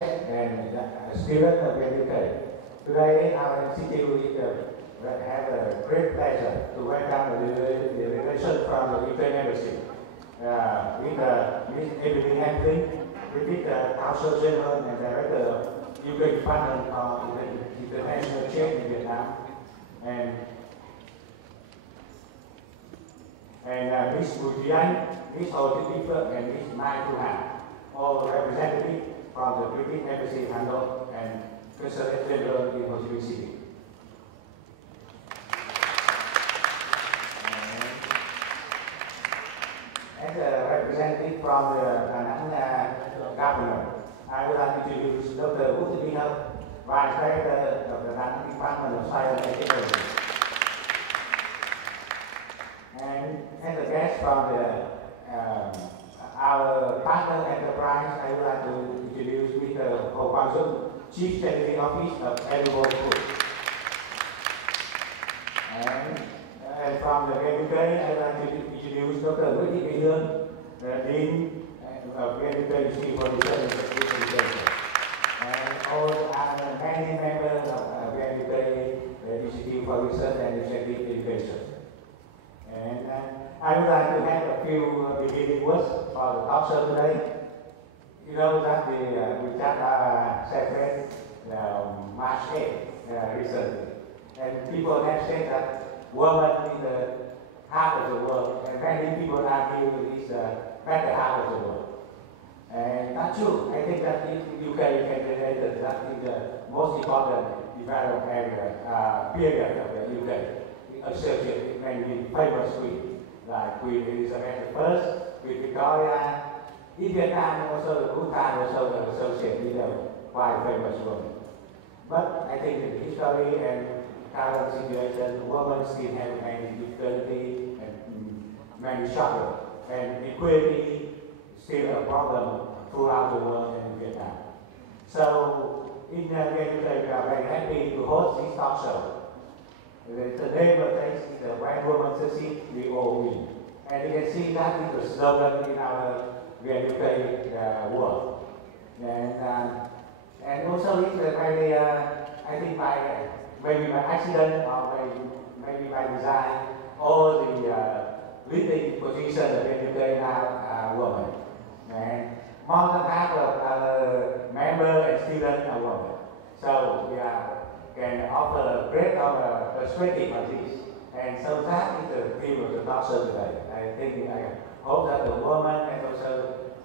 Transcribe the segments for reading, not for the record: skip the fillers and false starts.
and a student of VNUK. Today, our institute have a great pleasure to welcome the delegation from the UK Embassy with Ms. Emily Handling, with Council General and Director of UK Department of International Trade in Vietnam, and Ms. Bùi Thị Anh, Ms. Hồ Thị Bích Phượng, and Ms. Mai Thu Hằng, all representatives from the British Embassy in Hanoi and Consulate General in Ho Chi Minh City. As a representative from the Đà Nẵng government, I would like to introduce Dr. Untitled Chapter, Vice Director of the Đà Nẵng Department of Science and Technology. And as a guest from our partner enterprise, I would like to introduce Mr. Hồ Quang Dũng, Chief Secretary Office of Edible Food. And from the VNUK, I would like to introduce Dr. Nguyễn Thị Nhân, Dean of VNUK Institute for Research and Education. And all many members of VNUK Institute for Research and Education. And I would like to have a few beginning words for the talk show today. You know that we just celebrated March 8th recently, and people have said that women is the half of the world, and many people argue it is the better half of the world. And that's true. I think that in the UK can relate that is the most important development period of the UK. Associated with many famous queens, like Queen Elizabeth I, Queen Victoria. In Vietnam, also the Bhutan also associated with a quite famous woman. But I think in history and current situation, women still have many difficulty and many struggles, and equality still a problem throughout the world and in Vietnam. So in VNUK, we are very happy to host this talk show. The name of this is When Women Succeed, We All Win. And you can see that is the slogan in our VNUK world. And also it's very, I think maybe by accident or maybe by design, all the leading positions of VNUK now are women. And more than half of our members and students are women. So we can offer a great perspective on this. And so that is the theme of the talk show today. I hope that the woman and also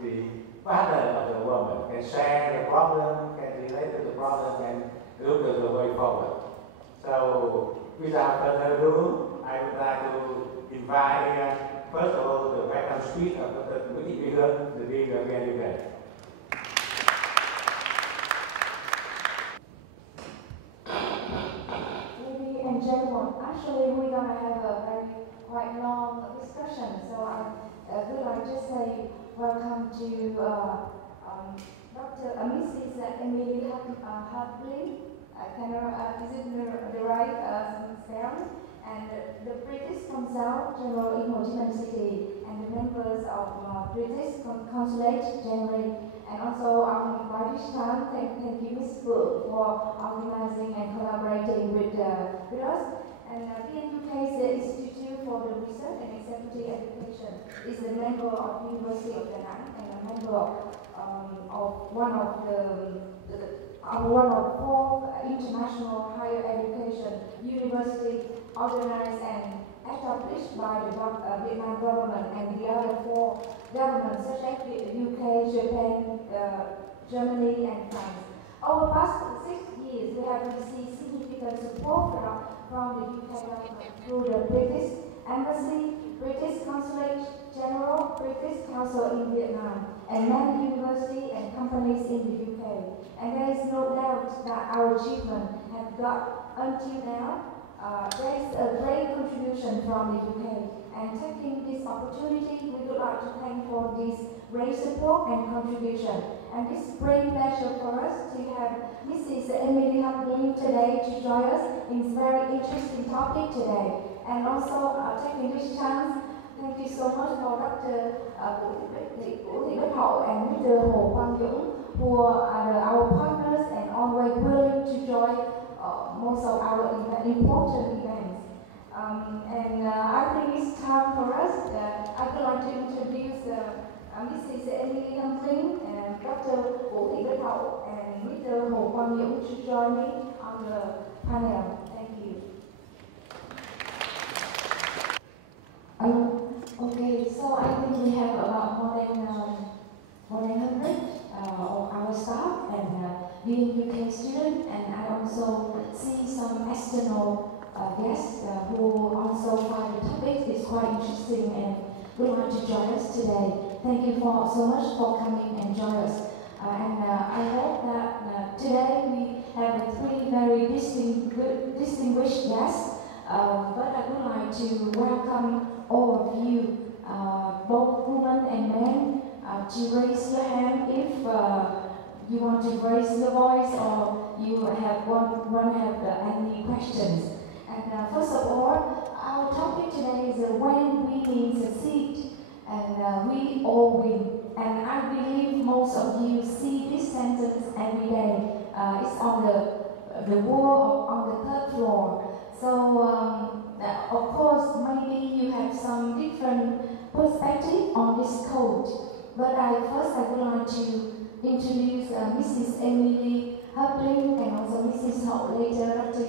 the partner of the woman can share the problem, can relate to the problem, and look at the way forward. So without further ado, I would like to invite, first of all, the welcome speech of Dr. Nguyễn Thị Nhân, the Dean of VNUK. Gentlemen, actually we're going to have a very quite long discussion, so I would like to say welcome to Mrs. Emily Handling, is it the right spelling? And the British Consul General in Ho Chi Minh City, and the members of British Consulate General. And also, by this time, thank you, Ms. Phượng, for organizing and collaborating with us. And VNUK is the Institute for the Research and Executive Education. Is a member of University of Đà Nẵng and a member of one of four international higher education universities organized and established by the Vietnam government and the other four governments such as the UK, Japan, Germany and France. Over the past 6 years, we have received significant support from the UK government through the British Embassy, British Consulate General, British Council in Vietnam, and many universities and companies in the UK. And there is no doubt that our achievement have got until now. There is a great contribution from the UK, and taking this opportunity, we would like to thank for this great support and contribution. And it's great pleasure for us to have Mrs. Emily Handling today to join us in this very interesting topic today. And also taking this chance, thank you so much for Dr. Vũ Thị Bích Hậu and Mr. Hồ Quang Dũng who are our partners and always willing to join most of our important events. I think it's time for us. I would like to introduce Mrs. Emily Humphrey and Dr. Vũ Thị Thảo and Mr. Hồ Quang Những to join me on the panel. Thank you. Okay, so I think we have about more than 100 of our staff and VNUK students, and I also see some external guests who also find the topic is quite interesting and would like to join us today. Thank you so much for coming and join us. I hope that today we have three very distinguished guests, but I would like to welcome all of you, both women and men, to raise your hand if you want to raise your voice or you want to have any questions. And first of all, our topic today is when we succeed and we all win. And I believe most of you see this sentence every day. It's on the wall on the third floor. So of course, maybe you have some different perspective on this quote. But first I would like to introduce Mrs. Emily Humphrey and also Mrs. Hậu later, Dr.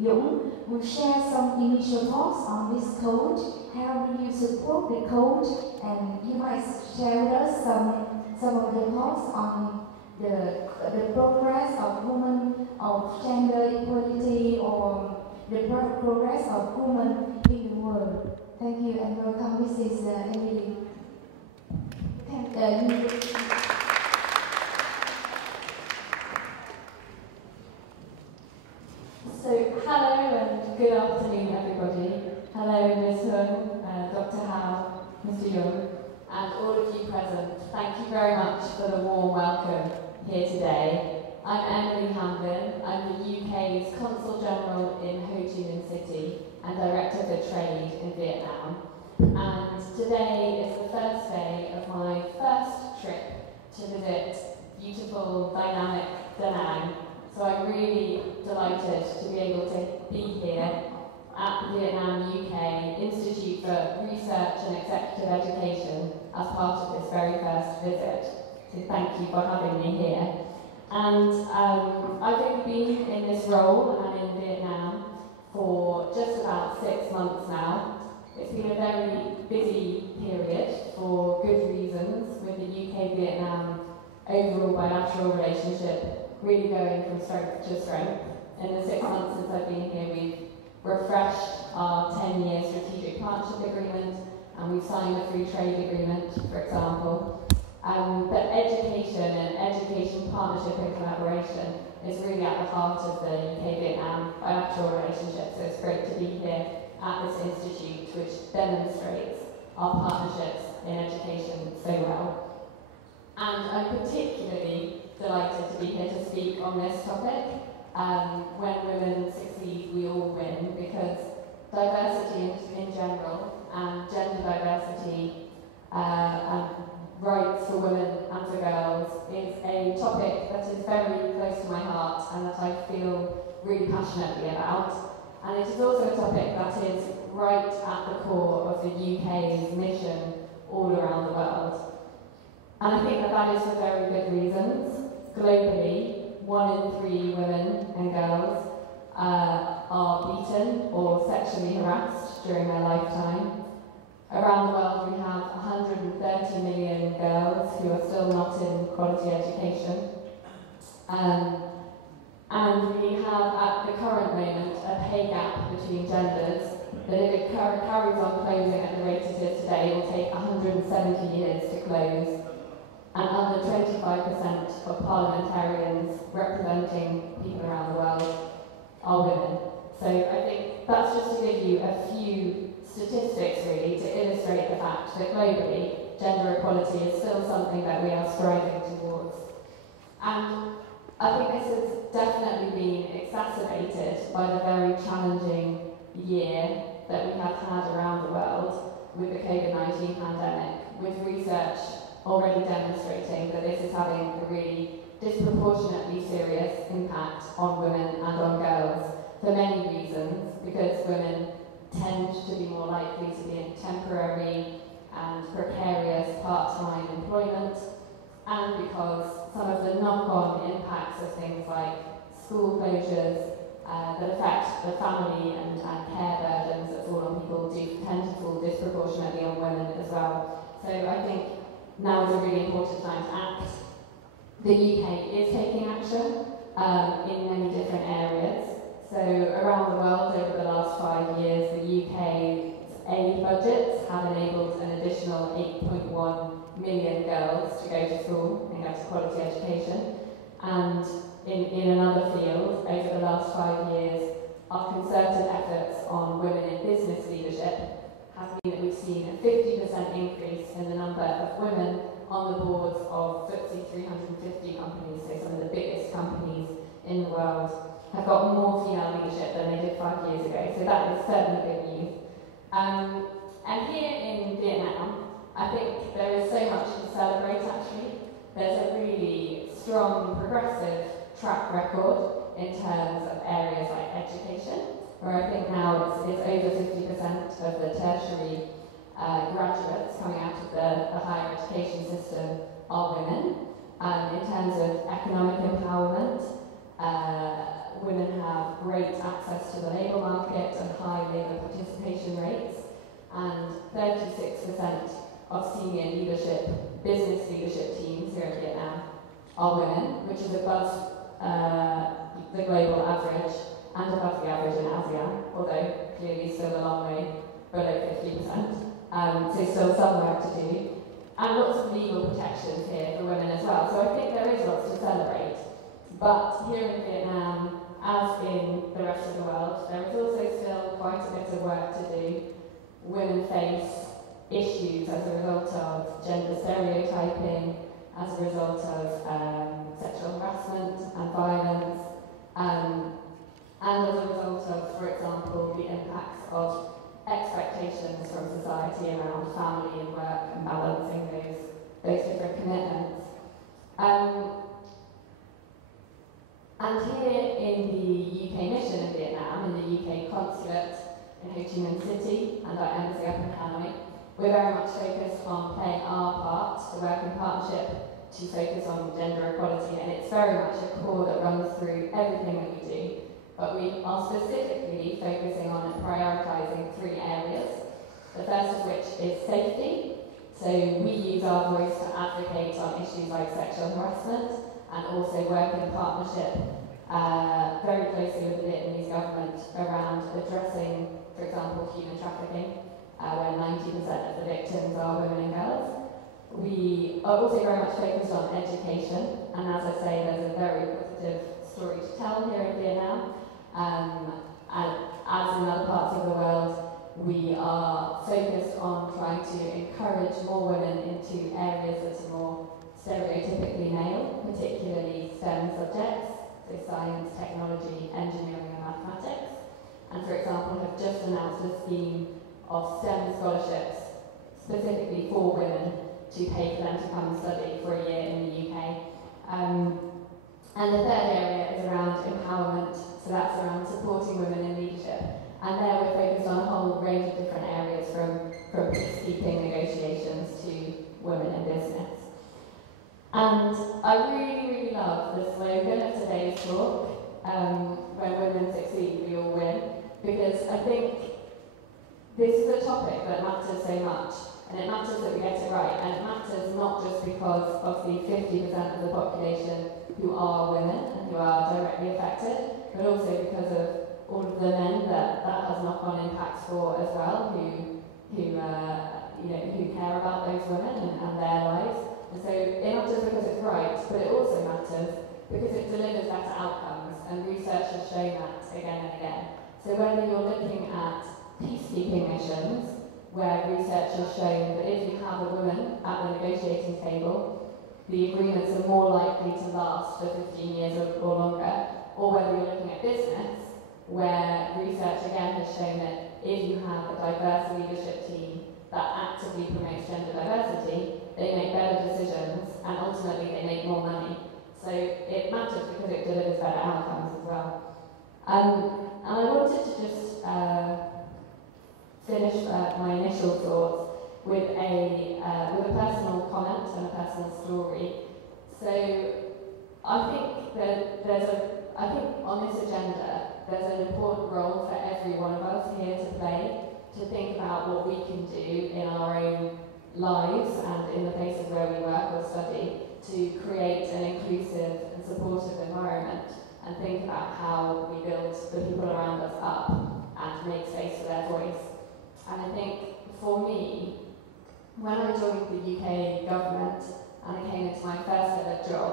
Những will share some initial thoughts on this quote. How do you support the quote? And you might share with us some of your thoughts on the progress of women, of gender equality, or the progress of women in the world. Thank you and welcome, Mrs. Emily. So, hello and good afternoon, everybody. Hello, Ms. Hun, Dr. Howe, Mr. Young, and all of you present. Thank you very much for the warm welcome here today. I'm Emily Hamlin. I'm the UK's Consul General in Ho Chi Minh City and Director for Trade in Vietnam. And today is the first day of my first trip to visit beautiful, dynamic Da Nang. So I'm really delighted to be able to be here at the Vietnam UK Institute for Research and Executive Education as part of this very first visit. So thank you for having me here. And I've only been in this role and in Vietnam for just about 6 months now. It's been a very busy period for good reasons, with the UK-Vietnam overall bilateral relationship really going from strength to strength. In the 6 months since I've been here, we've refreshed our 10-year strategic partnership agreement, and we've signed the free trade agreement, for example. But education and education partnership and collaboration is really at the heart of the UK-Vietnam bilateral relationship, so it's great to be here at this institute, which demonstrates our partnerships in education so well. And I'm particularly delighted to be here to speak on this topic. When women succeed, we all win, because diversity in general and gender diversity and rights for women and for girls is a topic that is very close to my heart and that I feel really passionately about. And it is also a topic that is right at the core of the UK's mission all around the world. And I think that is for very good reasons. Globally, 1 in 3 women and girls are beaten or sexually harassed during their lifetime. Around the world, we have 130 million girls who are still not in quality education. And we have, at the current moment, a pay gap between genders that, if it carries on closing at the rate it is today, will take 170 years to close. And under 25% of parliamentarians representing people around the world are women. So I think that's just to give you a few statistics, really, to illustrate the fact that globally, gender equality is still something that we are striving towards. And I think this has definitely been exacerbated by the very challenging year that we have had around the world with the COVID-19 pandemic, with research already demonstrating that this is having a really disproportionately serious impact on women and on girls for many reasons, because women tend to be more likely to be in temporary and precarious part-time employment, and because some of the knock-on impacts of things like school closures that affect the family and care burdens that fall on people do tend to fall disproportionately on women as well. So I think now is a really important time to act. The UK is taking action in many different areas. So around the world over the last 5 years, the UK's aid budgets have enabled an additional 8.1 million girls to go to school and get quality education. And in another field, over the last 5 years, our concerted efforts on women in business leadership have been that we've seen a 50% increase in the number of women on the boards of FTSE 350 companies, so some of the biggest companies in the world, have got more female leadership than they did 5 years ago. So that is certainly good news. And here in Vietnam, I think there is so much to celebrate actually. There's a really strong, progressive track record in terms of areas like education, where I think now it's over 50% of the tertiary graduates coming out of the higher education system are women. In terms of economic empowerment, women have great access to the labour market and high labour participation rates, and 36% of senior leadership, business leadership teams here in Vietnam are women, which is above the global average and above the average in ASEAN, although clearly still a long way below 50%. So still some work to do. And lots of legal protections here for women as well. So I think there is lots to celebrate. But here in Vietnam, as in the rest of the world, there is also still quite a bit of work to do. Women face issues as a result of gender stereotyping, as a result of sexual harassment and violence, and as a result of, for example, the impacts of expectations from society around family and work and balancing those different commitments. And here in the UK mission in Vietnam, in the UK consulate in Ho Chi Minh City and our embassy up in Hanoi, we're very much focused on playing our part to work in partnership to focus on gender equality, and it's very much a core that runs through everything that we do. But we are specifically focusing on prioritising 3 areas. The first of which is safety. So we use our voice to advocate on issues like sexual harassment and also work in partnership very closely with the Vietnamese government around addressing, for example, human trafficking, where 90% of the victims are women and girls. We are also very much focused on education, and as I say, there's a very positive story to tell here in Vietnam. And as in other parts of the world, we are focused on trying to encourage more women into areas that are more stereotypically male, particularly STEM subjects, so science, technology, engineering and mathematics. And for example, have just announced a scheme of STEM scholarships specifically for women to pay for them to come and study for a year in the UK. And the third area is around empowerment, so that's around supporting women in leadership. And there we're focused on a whole range of different areas, from peacekeeping negotiations to women in business. And I really, really love the slogan of today's talk, when women succeed, we all win, because I think this is a topic that matters so much, and it matters that we get it right, and it matters not just because of the 50% of the population who are women and who are directly affected, but also because of all of the men that has knock-on impacts for as well, who care about those women and their lives. And so it matters because it's right, but it also matters because it delivers better outcomes, and research has shown that again and again. So whether you're looking at peacekeeping missions, where research has shown that if you have a woman at the negotiating table, the agreements are more likely to last for 15 years or longer, or whether you're looking at business, where research again has shown that if you have a diverse leadership team that actively promotes gender diversity, they make better decisions and ultimately they make more money. So to create an inclusive and supportive environment and think about how we build the people around us up and make space for their voice. And I think for me, when I joined the UK government and I came into my first ever job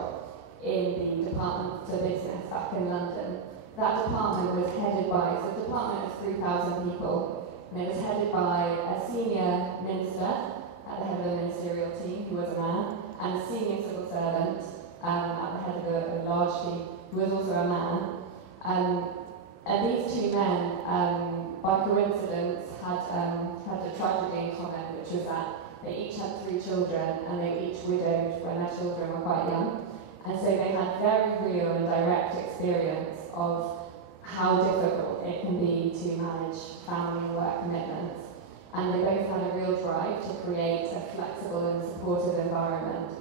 in the Department for Business back in London, that department was headed by, so the department of 3,000 people, and it was headed by a senior minister at the head of a ministerial team, who was a man, and a senior civil servant at the head of a large team, who was also a man. And these two men, by coincidence, had a tragedy in common, which was that they each had 3 children, and they were each widowed when their children were quite young. And so they had very real and direct experience of how difficult it can be to manage family and work commitments. And they both had a real drive to create a flexible and supportive environment.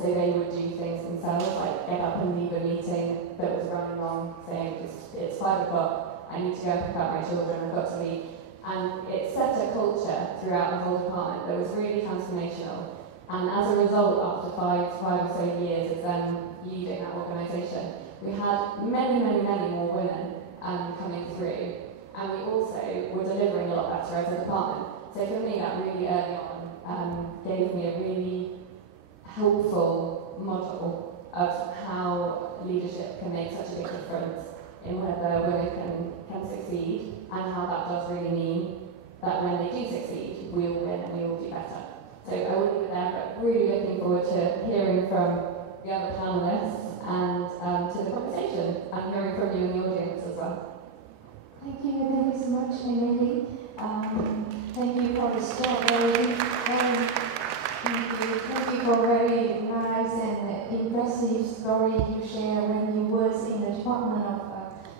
So they would do things themselves, like get up and leave a meeting that was running long, saying, it's 5 o'clock, I need to go and pick up my children, I've got to leave. And it set a culture throughout the whole department that was really transformational. And as a result, after five or so years of them leading that organisation, we had many more women coming through, and we also were delivering a lot better as a department. So for me, that really early on gave me a really helpful model of how leadership can make such a big difference in whether women can succeed, and how that does really mean that when they do succeed, we all win and we all do better. So I will leave it there, but really looking forward to hearing from the other panellists and to the conversation and hearing from you in the audience as well. Thank you so much, Emily. Thank you for the story, and thank you for very nice and impressive story you share when you was in the Department of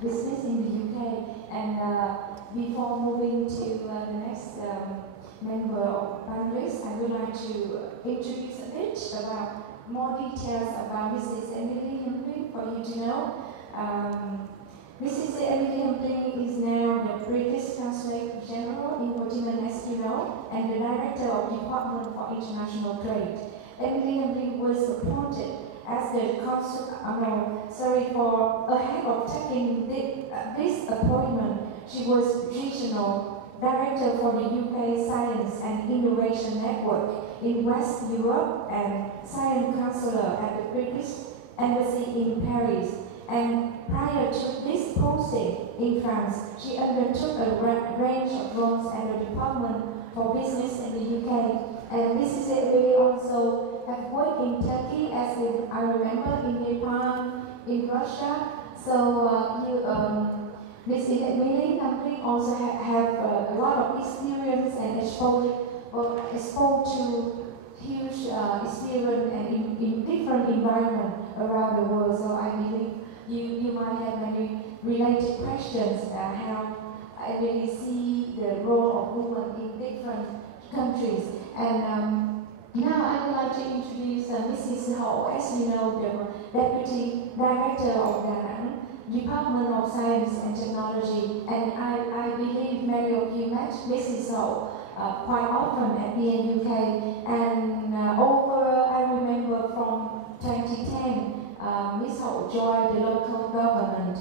Business in the UK. And before moving to the next member of panelists, I would like to introduce a bit about more details about Mrs. Emily Hempling for you to know. Mrs. Emily Hempling is now the British Consul General in Portman, as you know, and the Director of Department for International Trade. Emily Hempling was appointed as the consul, for ahead of taking this appointment, she was Regional Director for the UK Science and Innovation Network in West Europe and Science Counselor at the British Embassy in Paris. And prior to this posting in France, she undertook a range of roles at the Department for Business in the UK. And Mrs. Emily also have worked in Turkey, as I remember, in Nepal, in Russia. So Mrs. Emily Hempling also have a lot of experience and exposed to huge experience and in different environments around the world. So I believe you might have many related questions how I really see the role of women in different countries. And now I would like to introduce Mrs. Ho, as you know, the Deputy Director of the Department of Science and Technology. And I believe many of you met Mrs. Ho quite often at VNUK. And I remember from 2010, Ms. Ho joined the local government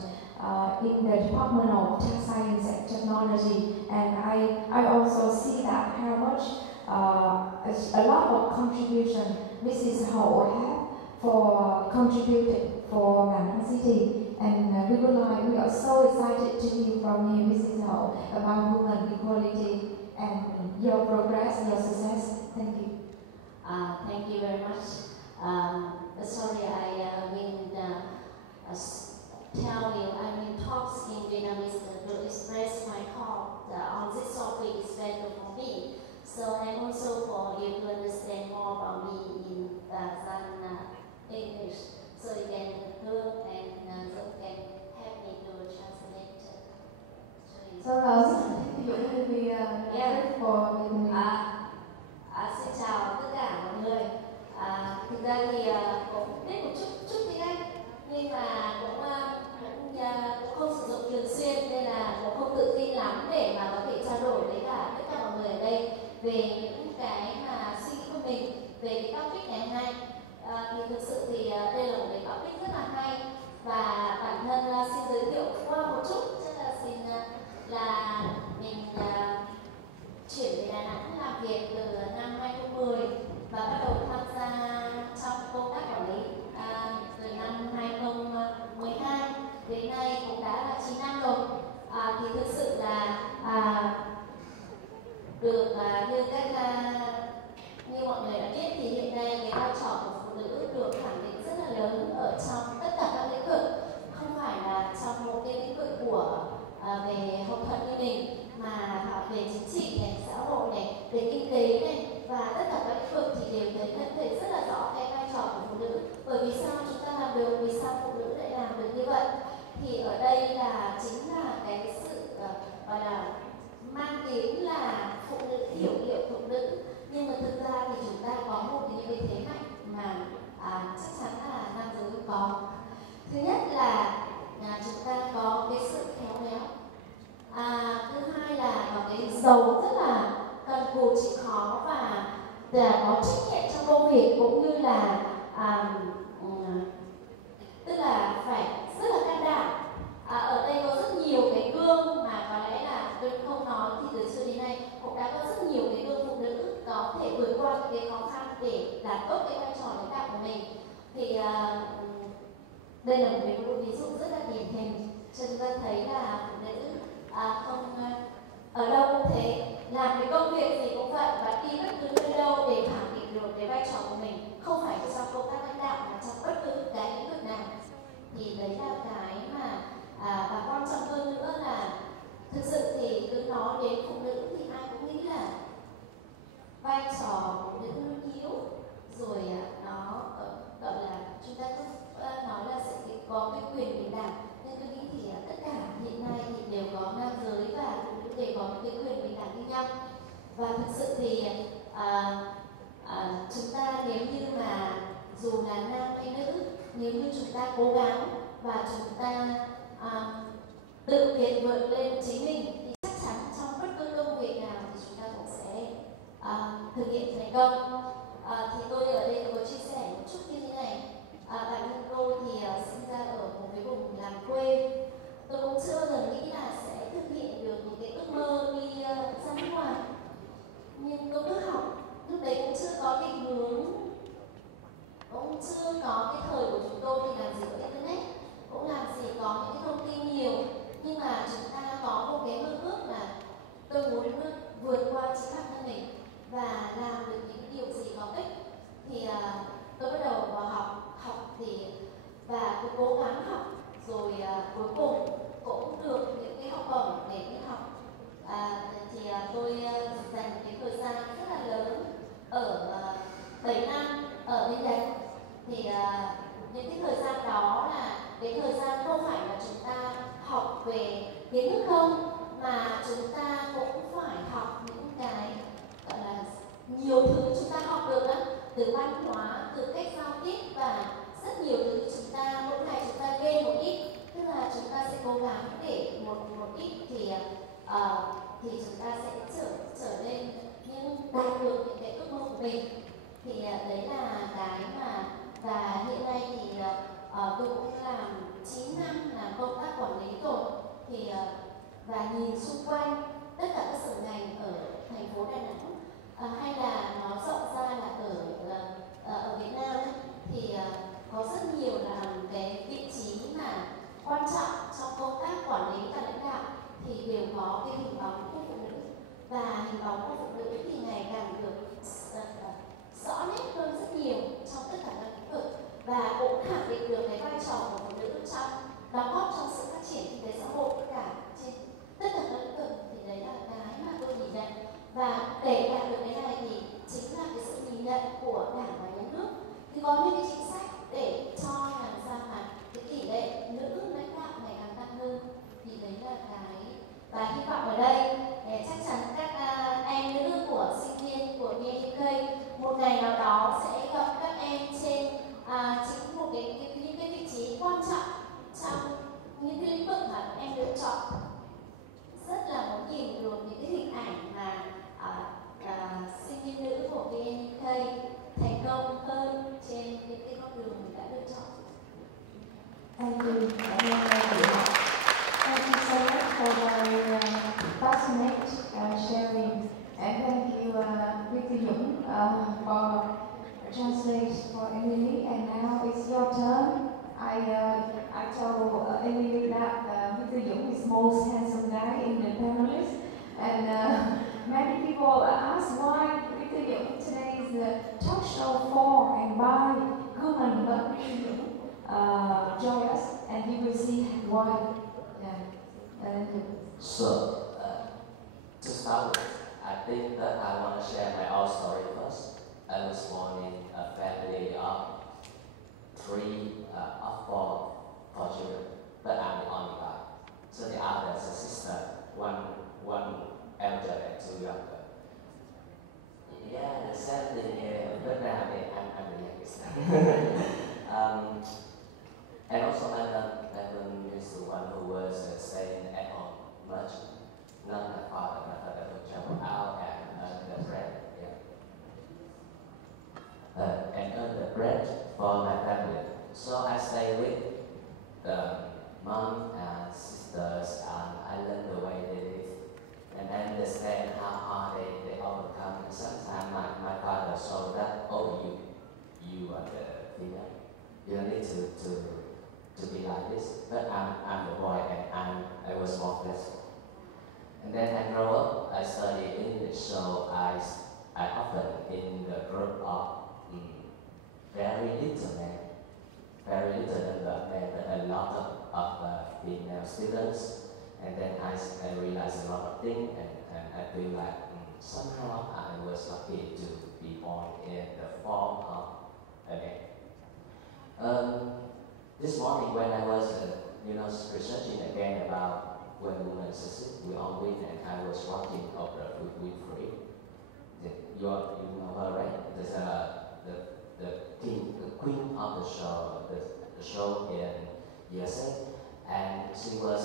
in the Department of Science and Technology, and I also see that how much a lot of contribution Mrs. Ho had for contributing for Nanyang City, and we are so excited to hear from you, Mrs. Ho, about women equality and your progress, your success. Thank you. Thank you very much. Sorry, I will tell you, talks in Vietnamese to express my thought on this topic is better for me. So, and also for you to understand more about me than English. So you can hear and you can help me to translate. So, you will be for xin chào tất cả mọi người. Thực ra thì cũng biết một chút tiếng Anh, nhưng mà cũng không sử dụng thường xuyên, nên là cũng không tự tin lắm để mà có thể trao đổi với cả tất cả mọi người ở đây về những cái mà suy nghĩ của mình về cái topic ngày hôm nay. Thì có trách nhiệm trong công việc, cũng như là tức là phải rất là can đảm. Ở đây có rất nhiều cái gương mà có lẽ là tôi không nói thì từ xưa đến nay cũng đã có rất nhiều cái gương phụ nữ có thể vượt qua những cái khó khăn để làm tốt cái vai trò lãnh đạo của mình. Thì đây là một cái ví dụ rất là điển hình cho chúng ta thấy là phụ nữ không ở đâu cũng thế, làm cái công việc gì cũng vậy và đi bất cứ nơi đâu để khẳng định được cái vai trò của mình, không phải chỉ trong công tác lãnh đạo mà trong bất cứ cái lĩnh vực nào. Thì đấy là cái mà và quan trọng hơn nữa là thực sự thì cứ nói đến phụ nữ thì ai cũng nghĩ là vai trò phụ nữ luôn yếu, rồi nó gọi là chúng ta cứ nói là sẽ có cái quyền bình đẳng, nhưng tôi nghĩ thì tất cả hiện nay thì đều có nam giới và phụ nữ đều có những cái quyền bình đẳng như nhau. Và thực sự thì chúng ta nếu như mà dù là nam hay nữ, nếu như chúng ta cố gắng và chúng ta tự việt vượt lên chính mình thì chắc chắn trong bất cứ công việc nào thì chúng ta cũng sẽ thực hiện thành công. Thì tôi ở đây có chia sẻ một chút như thế này. Bản thân tôi thì sinh ra ở một cái vùng làng quê. Tôi cũng chưa bao giờ nghĩ là sẽ thực hiện được những cái ước mơ đi ra nước ngoài. Nhưng tôi cứ học, lúc đấy cũng chưa có định hướng, cũng chưa có cái thời của chúng tôi thì làm gì có internet, cũng làm gì có những cái thông tin nhiều. Nhưng mà chúng ta có một cái mơ ước là tôi muốn vượt qua chính bản thân mình và làm được những điều gì có ích. Thì tôi bắt đầu vào học thì và cũng cố gắng học, rồi cuối cùng cũng được những cái học bổng để đi học. Thì tôi dành một cái thời gian rất là lớn ở 7 năm ở bên Nhật. Thì những cái thời gian đó là cái thời gian không phải là chúng ta học về kiến thức không, mà chúng ta cũng phải học những cái gọi là nhiều thứ chúng ta học được đó, từ văn hóa, từ cách giao tiếp và rất nhiều thứ chúng ta mỗi ngày chúng ta gain một ít, tức là chúng ta sẽ cố gắng để một ít thì chúng ta sẽ trở nên những đạt được những cái ước mơ của mình. Thì đấy là cái mà và hiện nay thì tôi cũng làm 9 năm làm công tác quản lý rồi. Thì và nhìn xung quanh tất cả các sở ngành ở thành phố Đà Nẵng hay là nó rộng ra là ở Việt Nam ấy, thì có rất nhiều là cái vị trí mà quan trọng trong công tác quản lý và lãnh đạo thì đều có cái hình bóng của phụ nữ, và hình bóng của phụ nữ thì ngày càng được rõ nét hơn rất nhiều trong tất cả các lĩnh vực, và cũng khẳng định được cái vai trò của phụ nữ trong đóng góp trong sự phát triển kinh tế xã hội tất cả trên tất cả các lĩnh vực. Thì đấy là cái mà tôi nhìn nhận, và để đạt được cái này thì chính là cái sự nhìn nhận của Đảng và Nhà nước. Thì có những cái chính sách để cho làm sao mà cái tỷ lệ nữ lãnh đạo ngày càng tăng hơn. Thì đấy là cái, và hy vọng ở đây để chắc chắn các em nữ của sinh viên của VNUK một ngày nào đó sẽ gặp các em trên chính một những cái vị trí quan trọng trong những cái lĩnh vực mà các em lựa chọn. Rất là muốn nhìn được những cái hình ảnh mà sinh viên nữ của VNUK thành công hơn trên những cái con đường mình đã lựa chọn. Thank you. Thank you so much for the passionate sharing, and thank you, Việt Dũng, for translate for Emily. And now it's your turn. I told Emily that Việt Dũng is most handsome guy in the panelists, and many people ask why Việt Dũng today is the talk show for and by women, but Việt Dũng join us, and you will see why. So, to start with, I think that I want to share my own story first. I was born in a family of four children, but I'm the only guy. So the others are sister, one elder and two younger. Yeah, the sad thing is, but now I'm the youngest. And also my mom is the one who was staying at home much. Not my father would travel out and earn the bread. Yeah. for my family. So I stay with the mom and sisters, and I learn the way they live, and I understand how hard they overcome. And sometimes my father showed that, oh, you are the female, you don't need to be like this. But I'm the boy, and I was more flexible. And then I grow up, I study English, so I often in the group of very little number of men, but a lot of female students. And then I realized a lot of things, and I feel like somehow I was lucky to be born in the form of a man. This morning when I was researching again about when women succeed, we all win, and I was watching Oprah Winfrey. You know her, right? There's the queen of the show in USA, and she was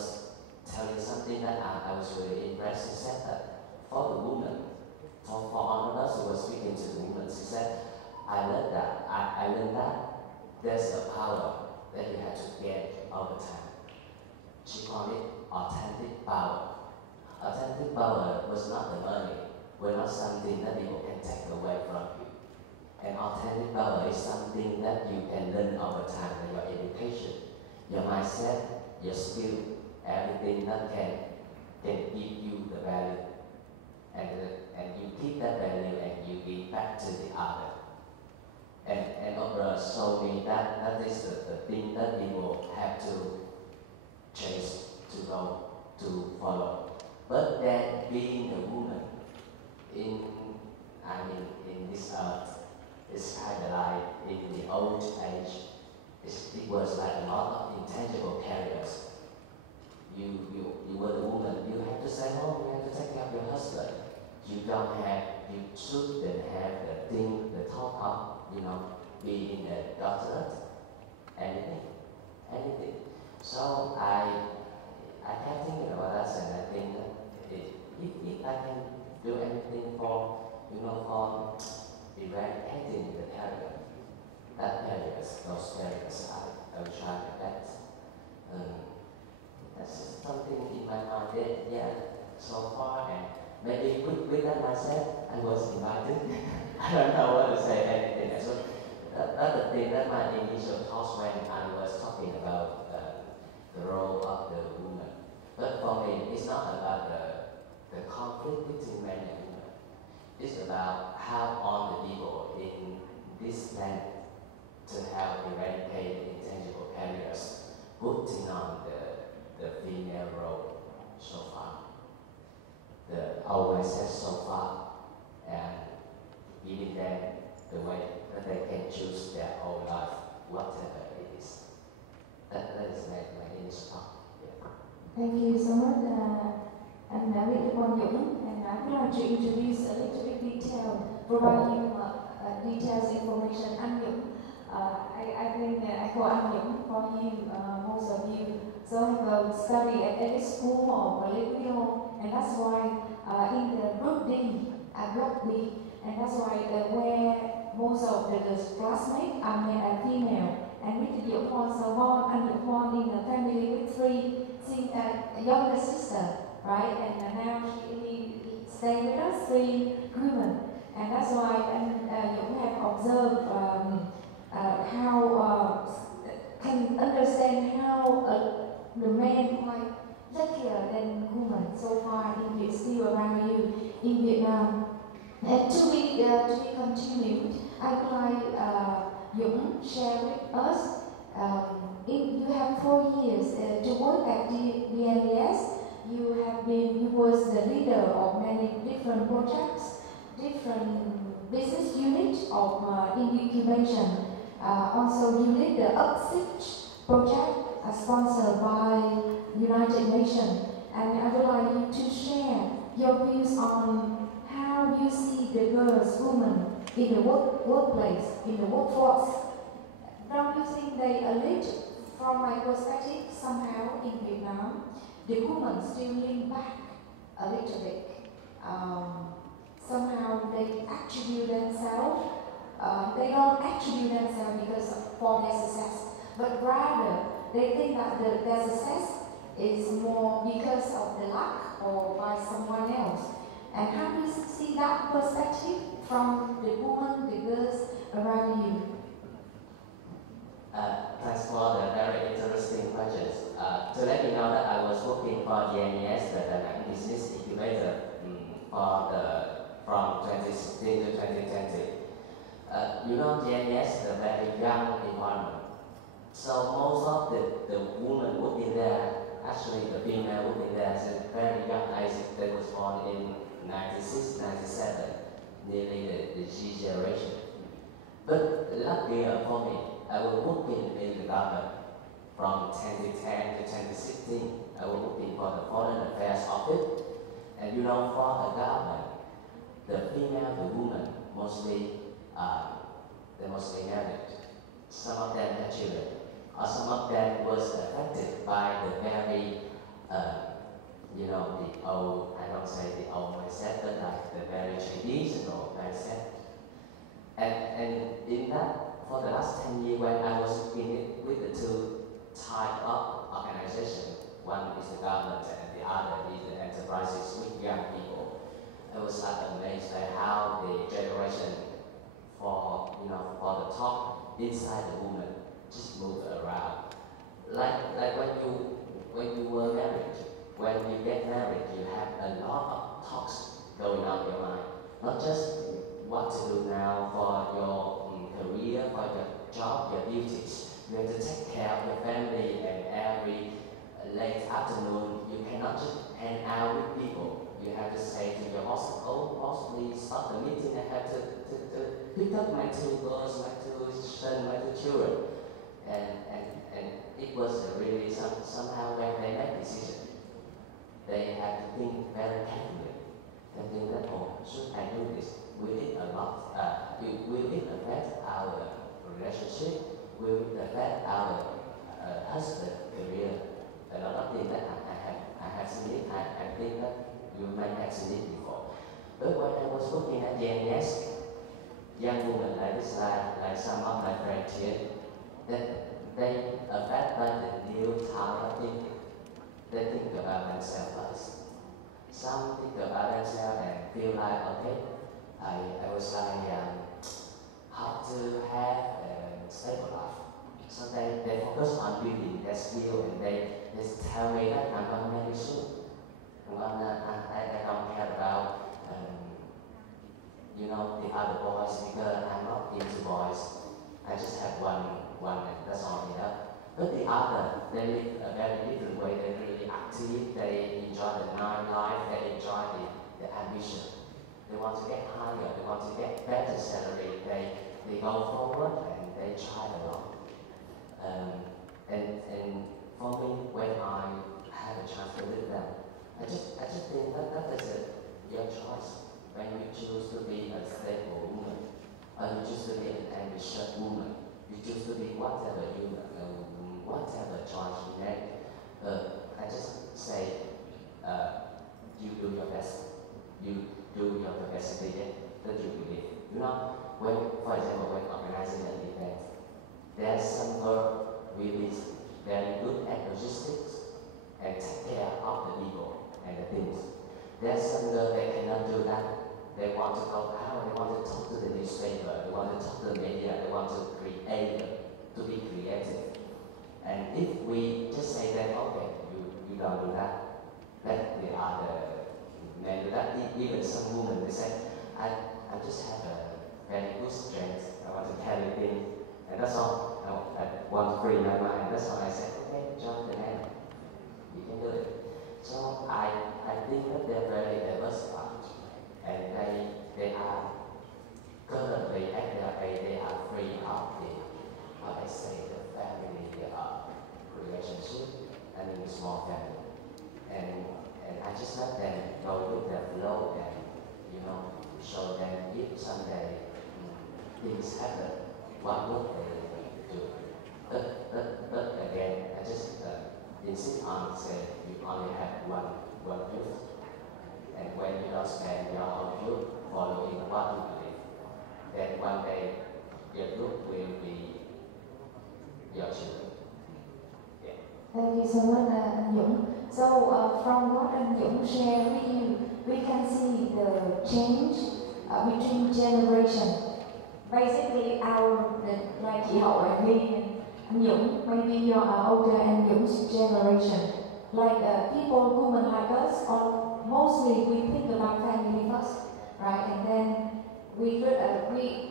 telling something that I was really impressed. She said that for the woman, for all of us who was speaking to the woman, she said, I learned that there's a power that you have to get all the time. She called it authentic power. Authentic power was not the money, was not something that people can take away from you. And authentic power is something that you can learn over time in your education, your mindset, your skill, everything that can give you the value. And you keep that value and you give back to the other. And Oprah showed me that is the thing that people have to chase, to go, to follow. But then being a woman in this earth, it's kind of like in the old age, it was like a lot of intangible carriers. You were the woman, you have to stay home, you have to take care of your husband. You shouldn't have the thing, the thought of, being a doctorate, anything. So I kept thinking about that, and I think that if I can do anything for eradicating the carrier, those carriers, I will try my best. That's something in my mind so far, and maybe with that mindset, I was invited. I don't know what to say, anything. So that's the thing, that my initial thoughts when I was talking about the role of the woman. But for me, it's not about the conflict between men and women. It's about how all the people in this planet to help eradicate intangible barriers, putting on the female role so far, the always says so far, and giving them the way that they can choose their own life, whatever it is. That is my initial thought. Yeah. Thank you so much, and Viện Nghiên, and I would like to introduce a little bit detail, provide you details information. Những, I think I call Những for you, most of you. So I have studied at any school or Bolivia, and that's why in the group D, block D, and that's why where most of the classmates are men and female. And with the was born and born in a family with three younger sister, right? And now he stay with us, 3 women, and that's why you have observed how can understand how the men quite luckier than women so far in the still around you in Vietnam. And to be continued, I would like Những share with us. You have 4 years to work at DNDS. You was the leader of many different projects, different business units of incubation. Also, you lead the UPSIT project sponsored by United Nations. And I would like you to share your views on how you see the girls, women in the workplace, in the workforce. Don't you think they are lit? From my perspective, somehow in Vietnam, the women still lean back a little bit. Somehow they attribute themselves. They don't attribute themselves because for their success, but rather they think that their success is more because of the luck or by someone else. And how do you see that perspective from the women, the girls around you? Thanks for the very interesting questions. To let you know that I was working for GNES, the Lanang Business Incubator, from 2016 to 2020. You know, GNES is a very young environment. So most of the women working there, actually the female working there, is a very young age. They was born in 96, 97, nearly the G generation. But luckily for me, I was working in the government from 2010 to 2016. I was working for the Foreign Affairs Office. And you know, for the government, the female, the women, they mostly married. Some of them had children, or some of them was affected by the very, the old, I don't say the old mindset, but like the very traditional mindset. And in that, for the last 10 years, when I was working with the two type of organization, one is the government and the other is the enterprises with young people, I was like amazed by how the generation for the top inside the woman just move around. Like when you were married, when you get married, you have a lot of talks going on in your mind. Not just what to do now for your career, for your job, your duties. You have to take care of your family, and every late afternoon you cannot just hang out with people. You have to say to your boss, boss, please stop the meeting. I have to pick up my two girls, my two sons, my two children. And it was really somehow when they make decision, they have to think very carefully. They think that, should I do this? Will it a lot? Will it affect our relationship? Will it affect our husband career? A lot of things that I have seen it. I think that you might have seen it before. But when I was looking at GNS, young women like this, like some of my friends here, that they affected by the new type of thinking. They think about themselves first. Some think about themselves and feel like, okay, I was like, how to have a stable life. So they focus on building their skill, and they tell me that I'm going to marry soon. I don't care about the other boys, because I'm not into boys. I just have one and that's all enough. But the other, they live a very different way. They're really active. They enjoy the nightlife. They enjoy the ambition. They want to get higher. They want to get better salary. They go forward and they try a lot. And for me, when I have a chance to live them, I just think that is your choice. When you choose to be a stable woman, or you choose to be an ambitious woman, you choose to be whatever choice you make. I just say, you do your best. You do your capacity that you believe. You know, for example, when organizing an event, there's some girl really very good at logistics and take care of the people and the things. There's some girl that cannot do that. They want to go out, they want to talk to the newspaper, they want to talk to the media, they want to create, to be creative. And if we just say that, okay, you don't do that, let the other men do that. Even some women, they say, I just have a very good strength, I want to carry things, and that's all. I want to free my mind, that's all I said, okay, join the man, you can do it. So I think that they're very diversified, and they are currently at their age, they are free of the, how I say, the family relationship, and in a small family. And I just let them go with their flow and, show them if someday things happen, what would they do? But again, I just insist on saying you only have one youth. And when you don't spend your whole youth following what you believe, then one day your youth will be you so much, anh Dũng. So from what anh Dũng shared with you, we can see the change between generation. Basically, like chị Hậu and me, anh Dũng, maybe you are older and Dũng generation. Like people, women like us, or mostly we think about family first, right? And then we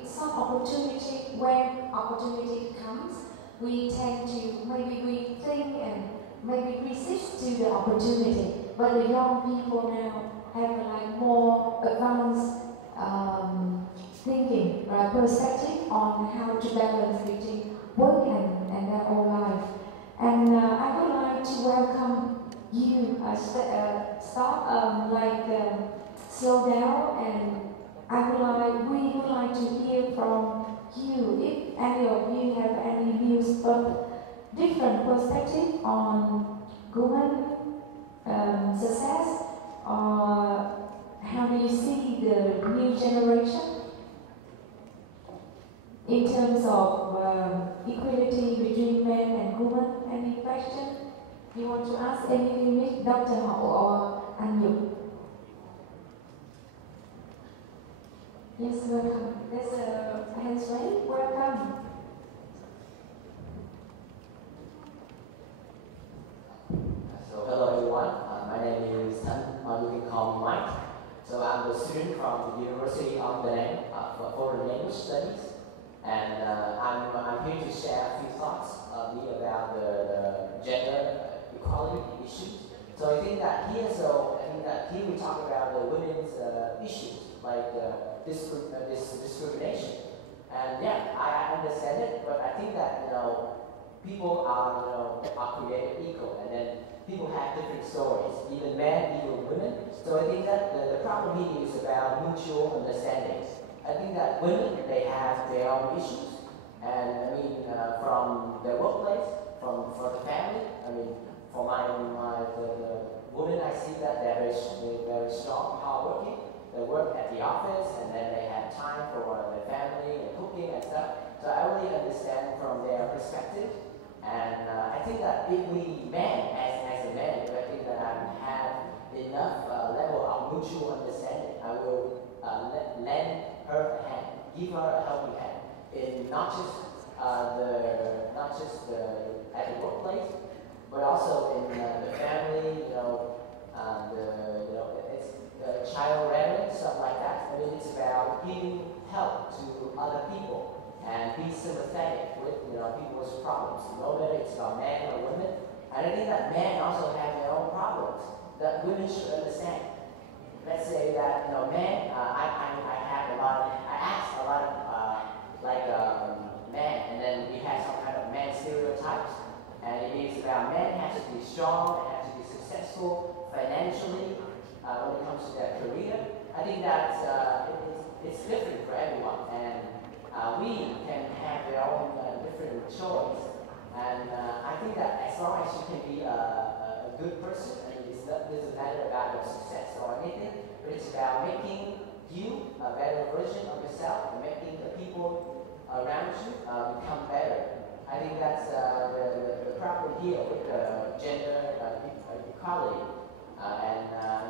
some opportunity, when opportunity comes, we tend to, maybe we think and maybe resist to the opportunity. But the young people now have like more advanced thinking, right, perspective on how to balance between work and their own life. And I would like to welcome you, slow down, and we would like to hear from you, if any of you have any views, but different perspective on women success, or how do you see the new generation in terms of equality between men and women? Any question you want to ask anything with Dr. Hậu or Anh Dũng? Yes, welcome. There's a hands raised. Welcome. So hello everyone, my name is Nhân, or you can call me Mike. So I'm a student from the University of Untitled for Foreign Language Studies, and I'm here to share a few thoughts of me about the gender equality issues. So I think that here we talk about the women's issues, like this discrimination, and yeah, I understand it, but I think that people are created equal, and then people have different stories, even men, even women. So I think that the problem here is about mutual understanding. I think that women, they have their own issues, and I mean from their workplace, for the family. I mean, for the women, I see that they're very strong, hardworking. They work at the office, and then they have time for their family and cooking and stuff. So I really understand from their perspective. And I think that if we men, as a man, I think that I have enough level of mutual understanding, I will lend her a hand, give her a helping hand, in not just at the workplace, but also in the family. It's child rearing, stuff like that. I mean, it's about giving help to other people and be sympathetic with people's problems, no matter it's about men or women. And I think that men also have their own problems that women should understand. Let's say that men, I ask a lot of men, and then we have some kind of man stereotypes, and it is about men have to be strong, have to be successful financially when it comes to their career. I think that it's different for everyone, and we can have their own different choice. And I think that as long as you can be a good person, and it doesn't matter about your success or anything, but it's about making you a better version of yourself and making the people around you become better. I think that's the problem here with the gender equality.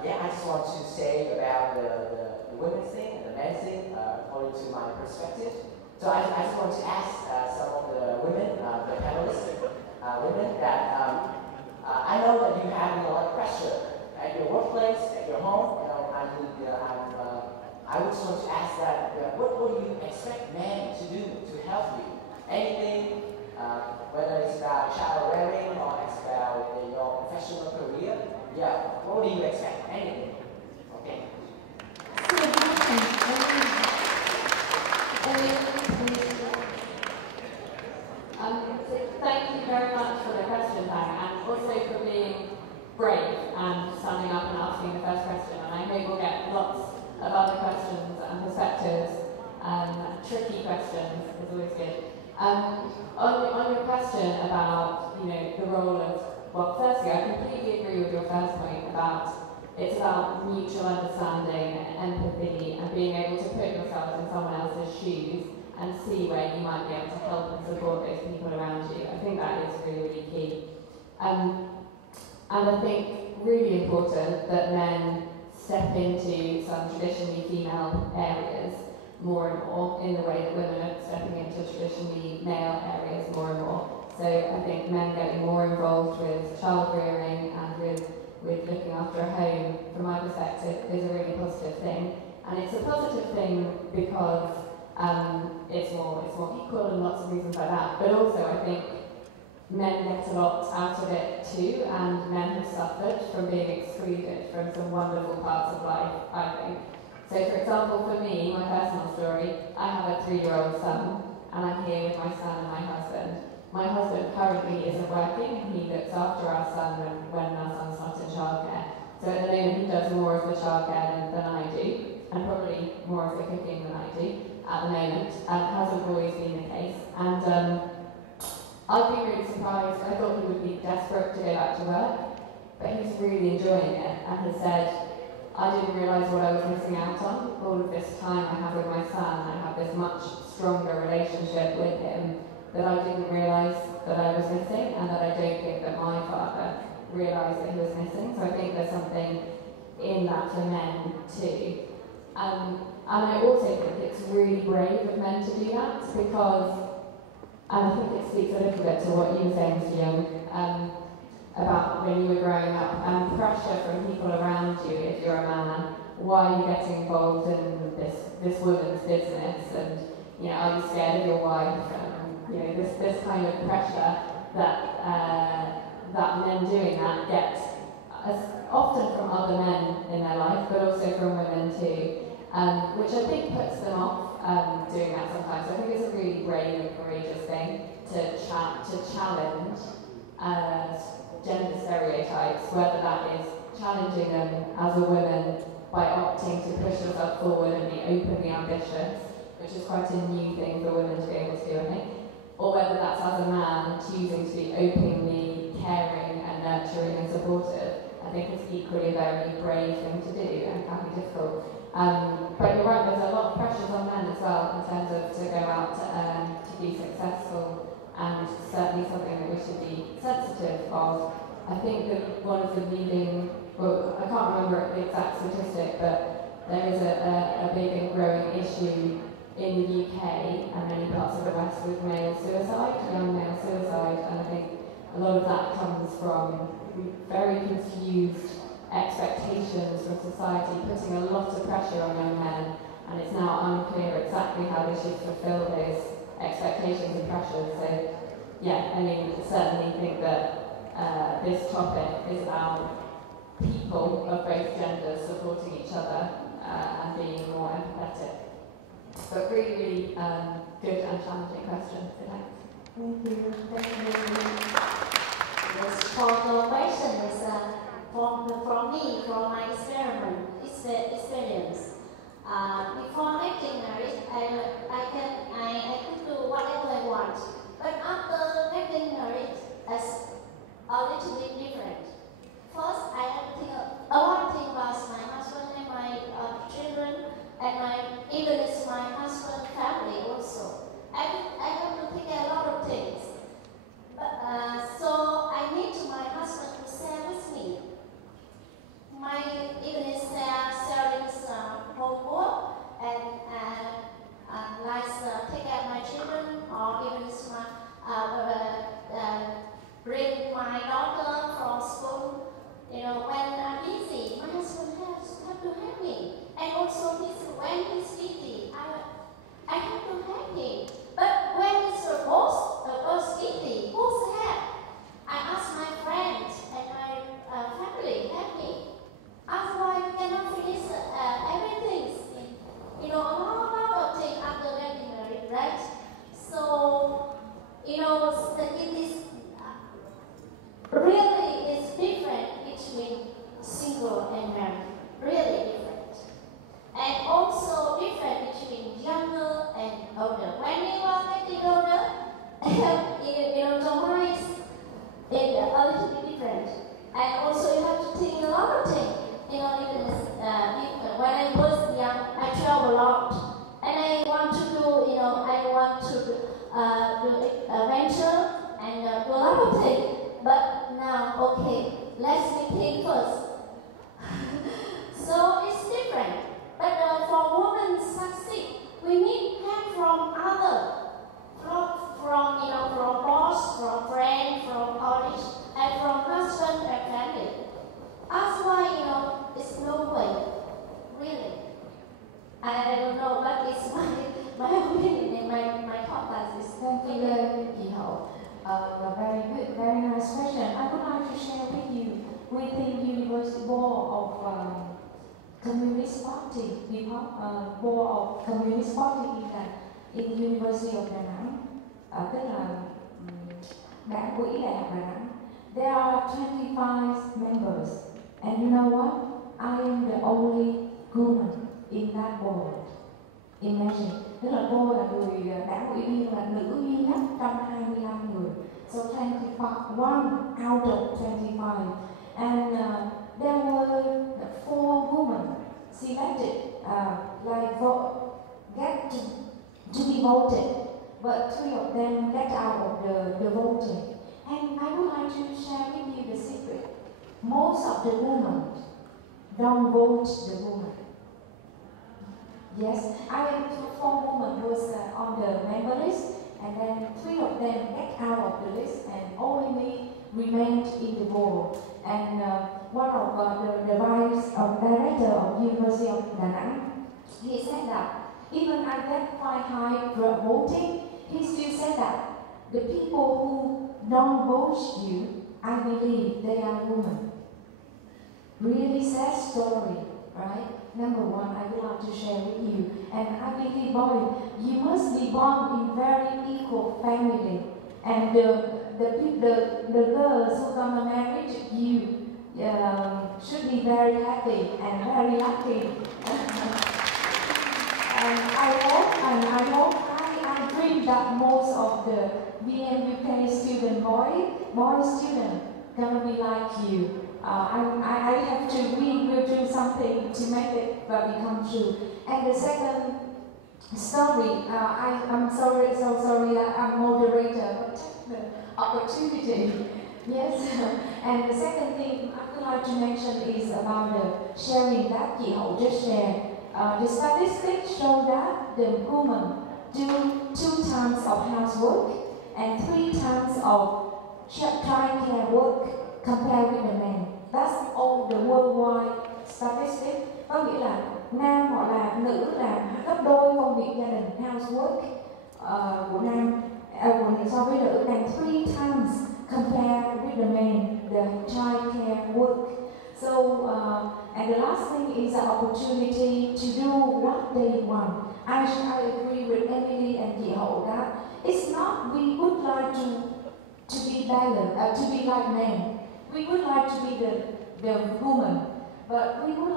I just want to say about the women's thing and the men's thing according to my perspective. So I just want to ask some of the women, the panelists, women, that I know that you have a lot of pressure at your workplace, at your home. I would just want to ask that what do you expect men to do to help you? Anything, whether it's about child rearing or it's about your professional career. Yeah, what do you expect? Anything? Okay. Thank you very much for the question, Tang, and also for being brave and standing up and asking the first question. And I hope we'll get lots of other questions and perspectives. Tricky questions is always good. On your question about the role of, well, firstly, I completely agree with your first point about it's about mutual understanding and empathy and being able to put yourself in someone else's shoes and see where you might be able to help and support those people around you. I think that is really, really key. And I think really important that men step into some traditionally female areas more and more in the way that women are stepping into traditionally male areas more and more. So I think men getting more involved with child rearing and with looking after a home, from my perspective, is a really positive thing. And it's a positive thing because it's more equal and lots of reasons like that. But also I think men get a lot out of it too, and men have suffered from being excluded from some wonderful parts of life, I think. So for example, for me, my personal story, I have a 3-year-old son, and I'm here with my son and my husband. My husband currently isn't working, and he looks after our son when our son's not in childcare. So at the moment he does more of the childcare than I do, and probably more of the cooking than I do at the moment. Hasn't always been the case. And I've been really surprised. I thought he would be desperate to go back to work, but he's really enjoying it and has said, I didn't realise what I was missing out on. All of this time I have with my son, I have this much stronger relationship with him that I didn't realise that I was missing, and that I don't think that my father realised that he was missing. So I think there's something in that for men too. And I also think it's really brave of men to do that, because and I think it speaks a little bit to what you were saying, Mr. Young, about when you were growing up, and pressure from people around you if you're a man. Why are you getting involved in this woman's business? And are you scared of your wife? And this kind of pressure that men doing that get, as often from other men in their life, but also from women too, which I think puts them off doing that sometimes. So I think it's a really brave and courageous thing to challenge gender stereotypes, whether that is challenging them as a woman by opting to push yourself forward and be openly ambitious, which is quite a new thing for women to be able to do, I think, or whether that's as a man choosing to be openly caring and nurturing and supportive. I think it's equally a very brave thing to do and can be difficult. But you're right, there's a lot of pressures on men as well in terms of to go out to be successful, and certainly something that we should be sensitive of. I think that one of the leading, I can't remember the exact statistic, but there is a big and growing issue in the UK and many parts of the West with male suicide, young male suicide, and I think a lot of that comes from very confused expectations from society, putting a lot of pressure on young men, and it's now unclear exactly how they should fulfill those expectations and pressures. So yeah, I mean, certainly think that this topic is about people of both genders supporting each other and being more empathetic. But really, really good and challenging question. So thanks. Thank you. Thank you. Yes, for the question is from me, from my experience. Before getting married, I could do whatever I want. But after getting married, it's a little bit different. First, I have to think a lot of things about my husband and my children, and even my husband's family also. I have to think a lot of things. But, so I need my husband to share with me. Even sharing homework and take care of my children, or even bring my daughter from school. When I'm busy, my husband have to help me. And also, when he's busy, I have to help him. But when it's both busy, who's help? I ask my friends and my family help me. Otherwise, we cannot finish everything. A lot of things after getting married, right? So, it is really is different between single and married. Really different. And also different between younger and older. When you are getting older, the mind is a little bit different. And also you have to think a lot of things. When I was young, I traveled a lot. And I want to do, do adventure and do a lot of things. But now, okay, Let me think first. So it's different. But for women to succeed, we need help from others, from boss, from friend, from college, and from husband and family. That's why it's no way, really. I don't know, but it's my opinion and my thought that is. Thank you, chị Hậu. Very good, very nice question. I would like to share with you within University Board of Communist Party, Board of Communist Party in University of Đà Nẵng, tức là đảng quỹ Đại học Đà Nẵng. There are 25 members, and you know what? I am the only woman in that board. Imagine, tức là cô là người đảng ủy viên, là nữ duy nhất trong 25 người. So 25, one out of 25, and there were 4 women selected, get to be voted, but 3 of them get out of the voting. And I would like to share with you the secret. Most of the women don't vote the woman. Yes, I have 4 women was on the member list, and then 3 of them get out of the list, and only me remained in the board. And one of the vice director of University of Đà Nẵng, he said that even I get quite high voting, he still said that the people who don't vote you, I believe they are women. Really sad story, right? Number one, I would like to share with you. And I believe, boy, you must be born in very equal family. And the girls who gonna marry you should be very happy and very lucky. And I dream that most of the VNUK student boy student gonna be like you. I have to, we will do something to make it become true. And the second story, I'm sorry, so sorry that I'm moderator, but take the opportunity. Yes, and the second thing I would like to mention is about the sharing that chị Hậu just shared. The statistics show that the women do 2 times of housework and 3 times of childcare work compared with the men. That's all the worldwide statistics. Có nghĩa là nam hoặc là nữ làm gấp đôi công việc gia đình housework của nam so với nữ, and 3 times compared with the men, the child care work. So and the last thing is the opportunity to do what they want. I agree with Emily and chị Hậu that it's not we would like to be balanced, to be like men. We would like to be the woman, but we would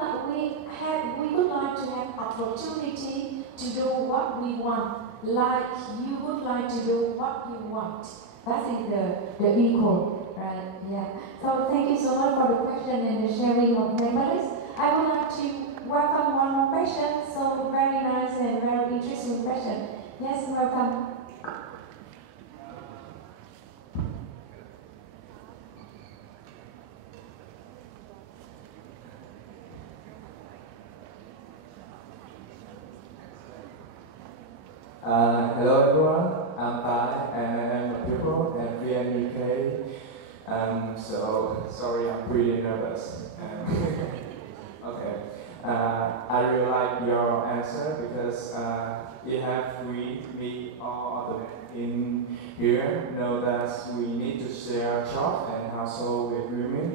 like to have opportunity to do what we want, like you would like to do what you want. That is the equal, right? Yeah. So thank you so much for the question and the sharing of memories. I would like to welcome one more question. So very nice and very interesting question. Yes, welcome. Hello everyone, I'm Thai and I'm a pupil at VNUK. So sorry, I'm pretty nervous. Okay, I really like your answer because it has we all the in here know that we need to share job and household with women.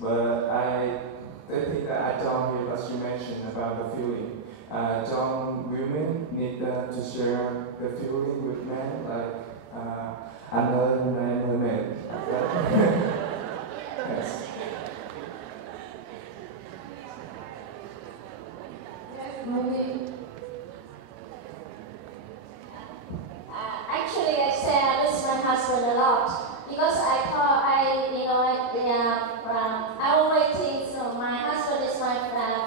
But I think that I don't hear what you mentioned about the feeling. Some women need to share the feeling with men, like anh ơi, hôm nay em hơi mệt. Yes. Actually, I share with my husband a lot because I always think my husband is my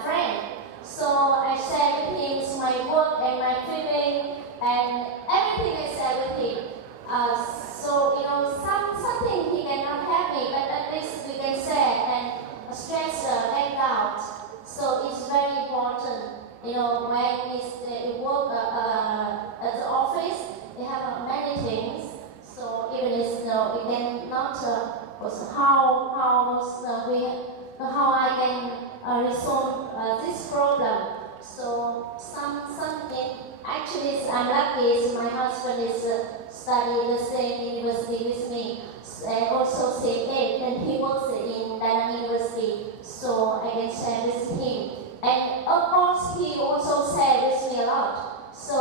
friend. So I share with him my work and my feeling and everything I share with him. So something he cannot help me, but at least we can share. we cannot also how I can resolve this problem. So actually I'm lucky. My husband is studying the same university with me, and also same age, and he works in Danang University. So I can share with him, and of course he also shares with me a lot. So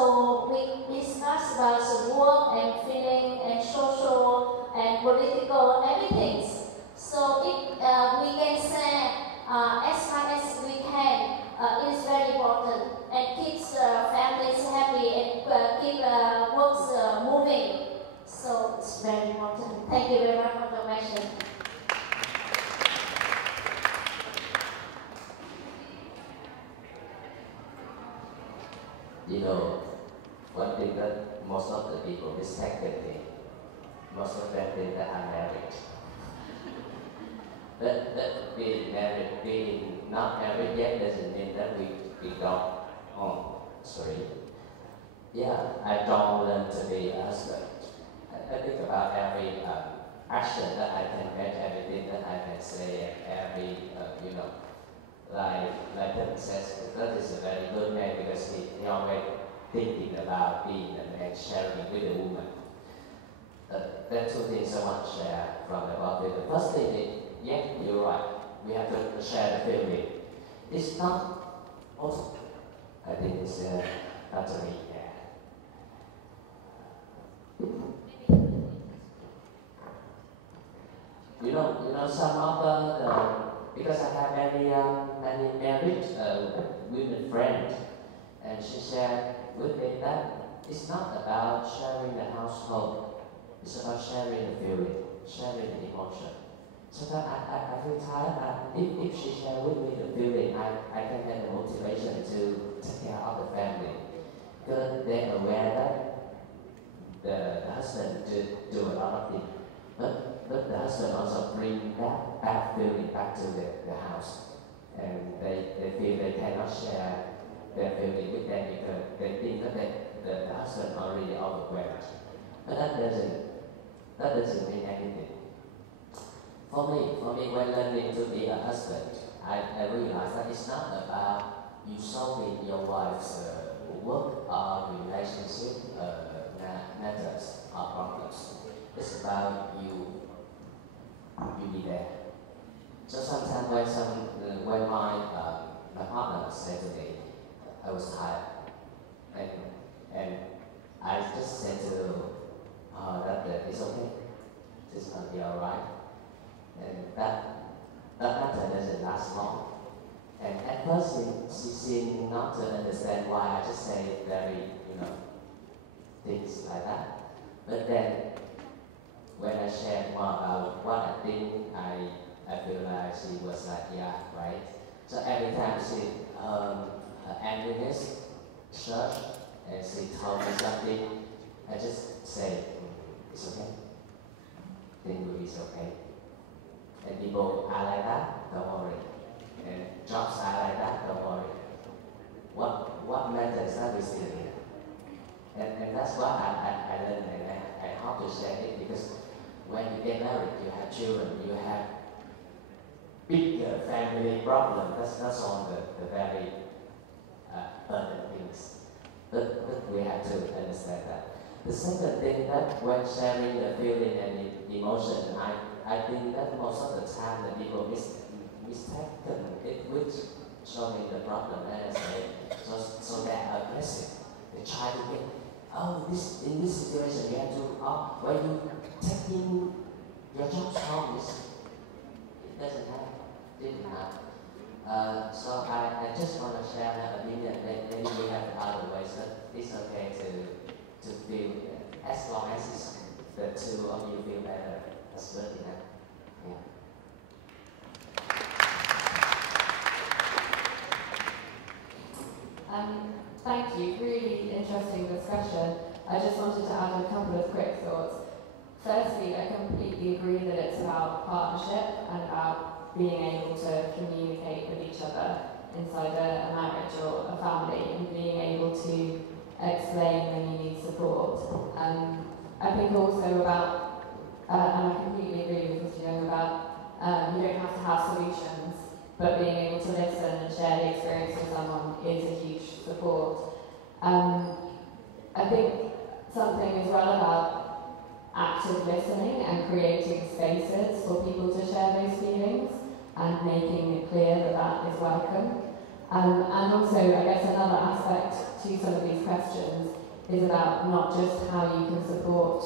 we discuss about the work and feeling and social and political everything. So if we can share as much as we can, it is very important and keeps families happy and keep works moving. So it's very important. Thank you very much for the question. You know, one thing that most of the people respected me, most of them think that I'm married. That being married, being not married yet doesn't mean that we don't. Yeah, I don't learn to be a husband. I think about every action that I can make, everything that I can say, every like Tim says, that is a very good man because he always thinking about being a man, sharing with a woman. There are two things I want to share from about it. The first thing is, yeah, you're right. We have to share the feeling. It's not also, I think it's utterly, You know, some of because I have many married women friends, and she shared with me that it's not about sharing the household, it's about sharing the feeling, sharing the emotion. Sometimes I feel tired, if she shares with me the feeling, I can get the motivation to take care of the family. Because they're aware that the husband do a lot of things. But the husband also bring that bad feeling back to the house. And they feel they cannot share their feeling with them because they think that the husband already overwhelmed. But that doesn't mean anything. For me, when learning to be a husband, I realized that it's not about you solving your wife's work or relationship matters or problems. It's about you be there. So sometimes when my partner said to me, I was tired, and I just said to her that it's okay, it's gonna be alright, and that matter doesn't last long. And at first she seemed not to understand why I just say very things like that. But then when I shared more about what I think, I feel like she was like, yeah, right. So every time her angriness surged and she told me something, I just say, it's okay. Think it's okay. And people are like that, don't worry. And jobs are like that, don't worry. What matters is that we still here. And that's what I learned, and I hope to share it, because when you get married, you have children, you have bigger family problem. That's all the very urgent things. But we have to understand that. The second thing that when sharing the feeling and emotion, I think that most of the time the people mistaken it with showing the problem, and so they're aggressive. They try to get, in this situation you have to, when you taking your job home, it doesn't happen, didn't happen. So I just want to share that opinion. Maybe we have other ways, but it's okay to feel, as long as the two of you feel better, that's good enough. Yeah. Thank you, really interesting discussion. I just wanted to add a couple of quick thoughts. Firstly, I completely agree that it's about partnership and about being able to communicate with each other inside a marriage or a family, and being able to explain when you need support. I think also about and I completely agree with Mr. Young about you don't have to have solutions, but being able to listen and share the experience with someone is a huge support. I think something as well about active listening and creating spaces for people to share those feelings and making it clear that that is welcome. And also, I guess another aspect to some of these questions is about not just how you can support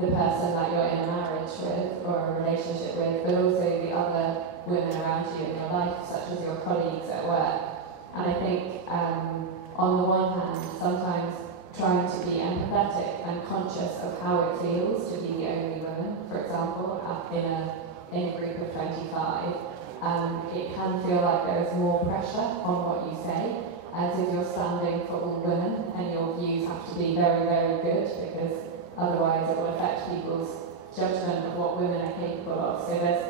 the person that you're in a marriage with or a relationship with, but also the other women around you in your life, such as your colleagues at work. And I think on the one hand, sometimes trying to be empathetic and conscious of how it feels to be the only woman, for example, in a group of 25, it can feel like there is more pressure on what you say, as if you're standing for all women and your views have to be very, very good, because otherwise it will affect people's judgment of what women are capable of. So there's,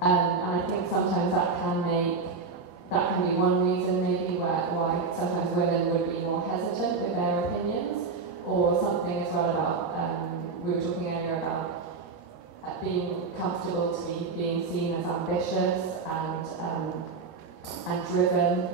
and I think sometimes that can be one reason maybe why sometimes women would be more hesitant with their opinions, or something as well about, we were talking earlier about being comfortable to be being seen as ambitious and driven.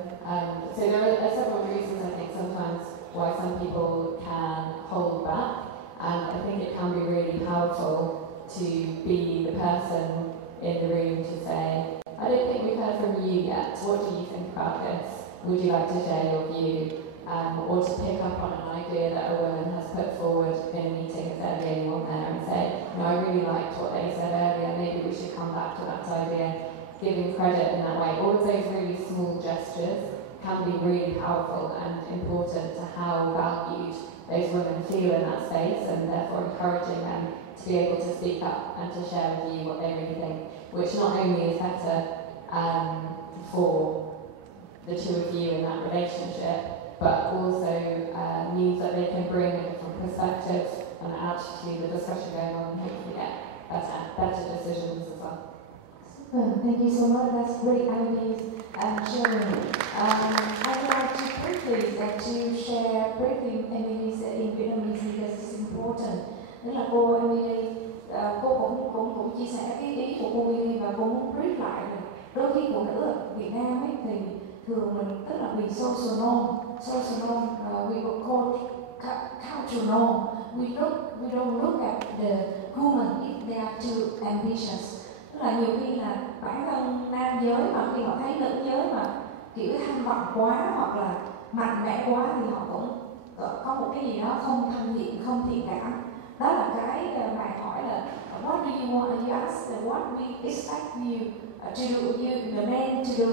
So there are several reasons, I think, sometimes why some people can hold back, and I think it can be really powerful to be the person in the room to say, I don't think we've heard from you yet, what do you think about this? Would you like to share your view? Or to pick up on an idea that a woman has put forward in a meeting if they're the only one there and say, no, I really liked what they said earlier, maybe we should come back to that idea, giving credit in that way. All of those really small gestures can be really powerful and important to how valued those women feel in that space, and therefore encouraging them to be able to speak up and to share with you what they really think, which not only is better for the two of you in that relationship, but also means that they can bring a different perspective and add to the discussion going on and hopefully get better decisions as well. Thank you so much. That's great ideas sharing. I'd like to briefly to share briefly Emily's in Vietnamese because it's important. Tức là cô Emily, cô cũng chia sẻ cái ý của cô Emily và cô muốn brief lại là đôi khi phụ nữ ở Việt Nam ấy thì thường mình tức là vì social norm, we will call cultural norm. We don't look at the woman if they are too ambitious. Tức là nhiều khi là bản thân nam giới mà khi họ thấy nữ giới mà kiểu tham vọng quá hoặc là mạnh mẽ quá thì họ cũng có một cái gì đó không thân thiện, không thiện cảm. Đó là cái bạn hỏi là what do you want? You ask what we expect you to do, you the men to do.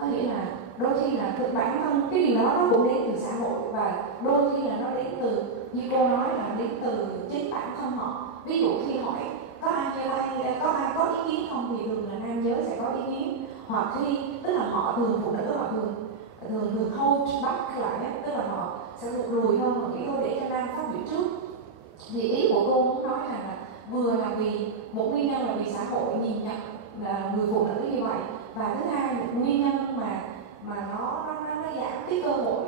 Có nghĩa là đôi khi là từ bản thân cái điều đó nó cũng đến từ xã hội và đôi khi là nó đến từ, như cô nói là đến từ chính bản thân họ. Ví dụ khi hỏi có ai có ý kiến không thì thường là nam giới sẽ có ý kiến, hoặc khi tức là họ thường phụ nữ họ thường hold back lại, tức là họ sẽ rụt rùi hơn, họ nghĩ thôi để cho nam phát biểu trước. Thì ý của cô muốn nói là vừa là vì một nguyên nhân là vì xã hội nhìn nhận là người phụ nữ như vậy, và thứ hai một nguyên nhân mà nó giảm cái cơ hội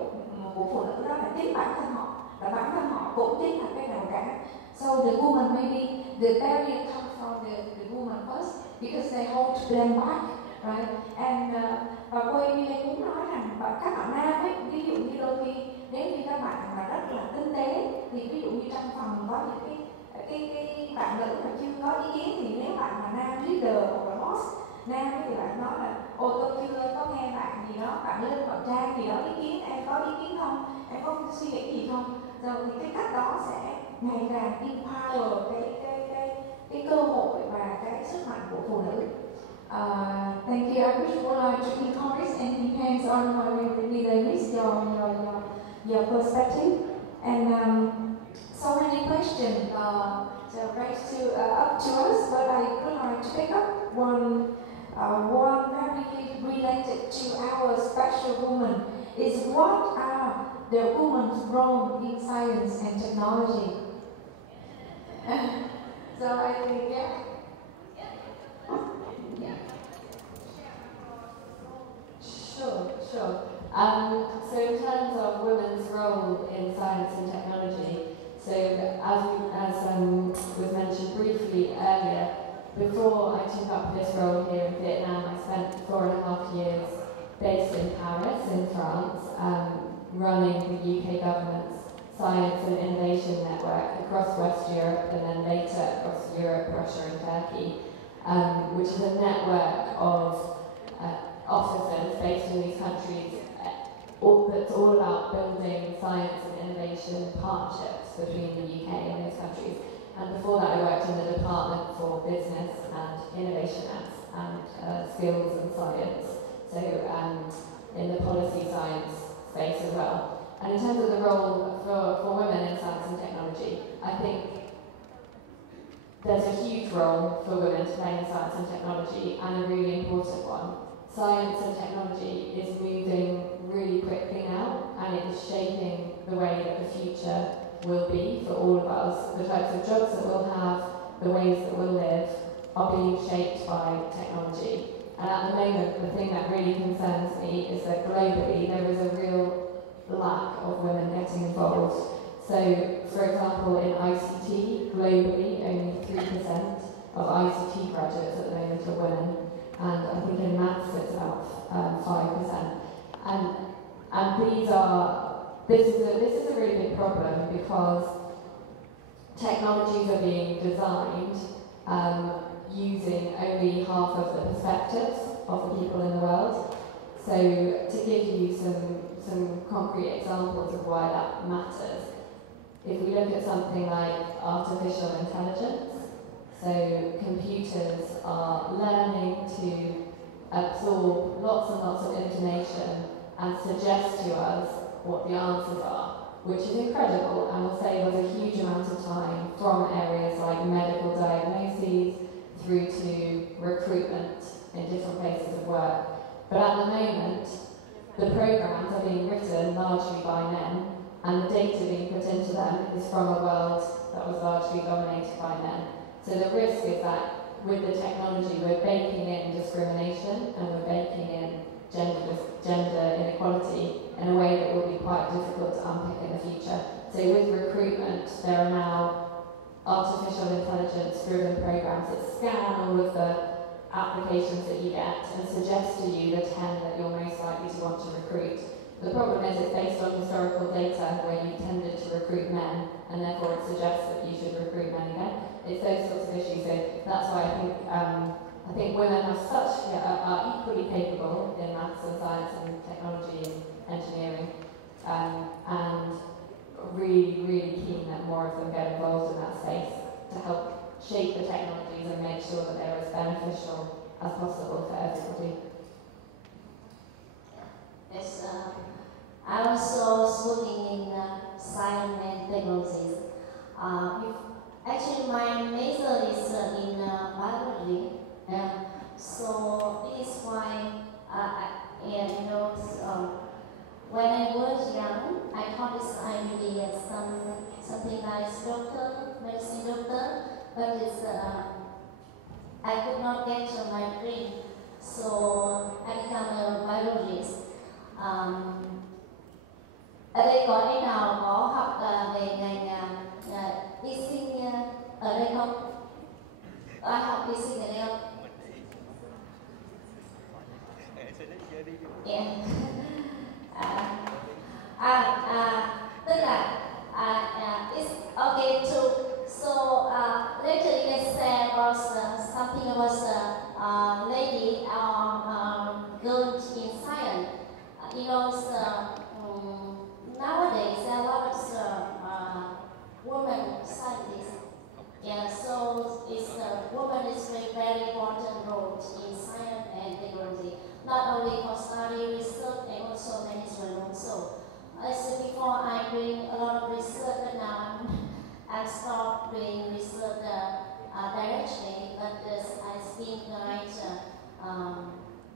của phụ nữ đó là chính bản thân họ, là bản thân họ cũng chính là cái rào cản. So the woman maybe the barrier comes from the woman first because they hold them back, right? And và cô Emily muốn nói rằng các bạn nam ấy, ví dụ như đôi khi nếu như các bạn mà rất là tinh tế thì ví dụ như trong phòng có những cái bạn nữ mà chưa có ý kiến thì nếu bạn là nam leader hoặc là boss nam thì bạn nói là ồ tôi chưa có nghe bạn gì đó, bạn lên bạn trang gì đó ý kiến, em có ý kiến không, em có suy nghĩ gì không, rồi thì cái cách đó sẽ ngày càng empower cái cơ hội và cái sức mạnh của phụ nữ. Thank you. I would like to encourage and enhance on your perspective and so many questions so raised up to us, but I would like to pick up one very related to our special woman is what are the women's role in science and technology. So I think Sure. So in terms of women's role in science and technology, So as was mentioned briefly earlier, before I took up this role here in Vietnam, I spent 4.5 years based in Paris, in France, running the UK government's Science and Innovation Network across West Europe and then later across Europe, Russia and Turkey, which is a network of officers based in these countries that's all about building science and innovation partnerships between the UK and those countries. And before that I worked in the Department for Business and Innovation and Skills and Science, so in the policy science space as well. And in terms of the role for women in science and technology, I think there's a huge role for women to play in science and technology, and a really important one. Science and technology is moving really quickly now, and it is shaping the way that the future will be for all of us. The types of jobs that we'll have, the ways that we'll live, are being shaped by technology. And at the moment, the thing that really concerns me is that globally there is a real lack of women getting involved. So, for example, in ICT, globally, only 3% of ICT graduates at the moment are women, and I think in maths it's about 5%. And this is a really big problem, because technologies are being designed using only half of the perspectives of the people in the world. So, to give you some concrete examples of why that matters, if we look at something like artificial intelligence, so computers are learning to absorb lots and lots of information and suggest to us what the answers are, which is incredible and will save us a huge amount of time from areas like medical diagnoses through to recruitment in different places of work. But at the moment, the programs are being written largely by men, and the data being put into them is from a world that was largely dominated by men. So the risk is that with the technology we're baking in discrimination and we're baking in gender inequality in a way that will be quite difficult to unpick in the future. So with recruitment, there are now artificial intelligence-driven programs that scan all of the applications that you get and suggest to you the 10 that you're most likely to want to recruit. The problem is it's based on historical data where you tended to recruit men, and therefore it suggests that you should recruit men again. It's those sorts of issues, so that's why I think women are equally capable in maths and science and technology and engineering, and really, really keen that more of them get involved in that space to help shape the technologies and make sure that they're as beneficial as possible for everybody. Yes, I was working in science and technologies. Actually, my major is in biology, so it is why when I was young, I thought I would be something like doctor, medicine doctor, but I could not get my dream, so I became a biologist. Ở đây có anh nào có học về ngành y sinh ở đây không? Ai học y sinh ở đây không? Yeah. Tức là it's okay too. So later you can say about something about lady or girl in science. Nowadays there are a lot of women scientists. Yeah, so women is a very important role in science and technology. Not only for study, research, and also management also. As before, I doing a lot of research, but now I stopped doing research directly. But I still guide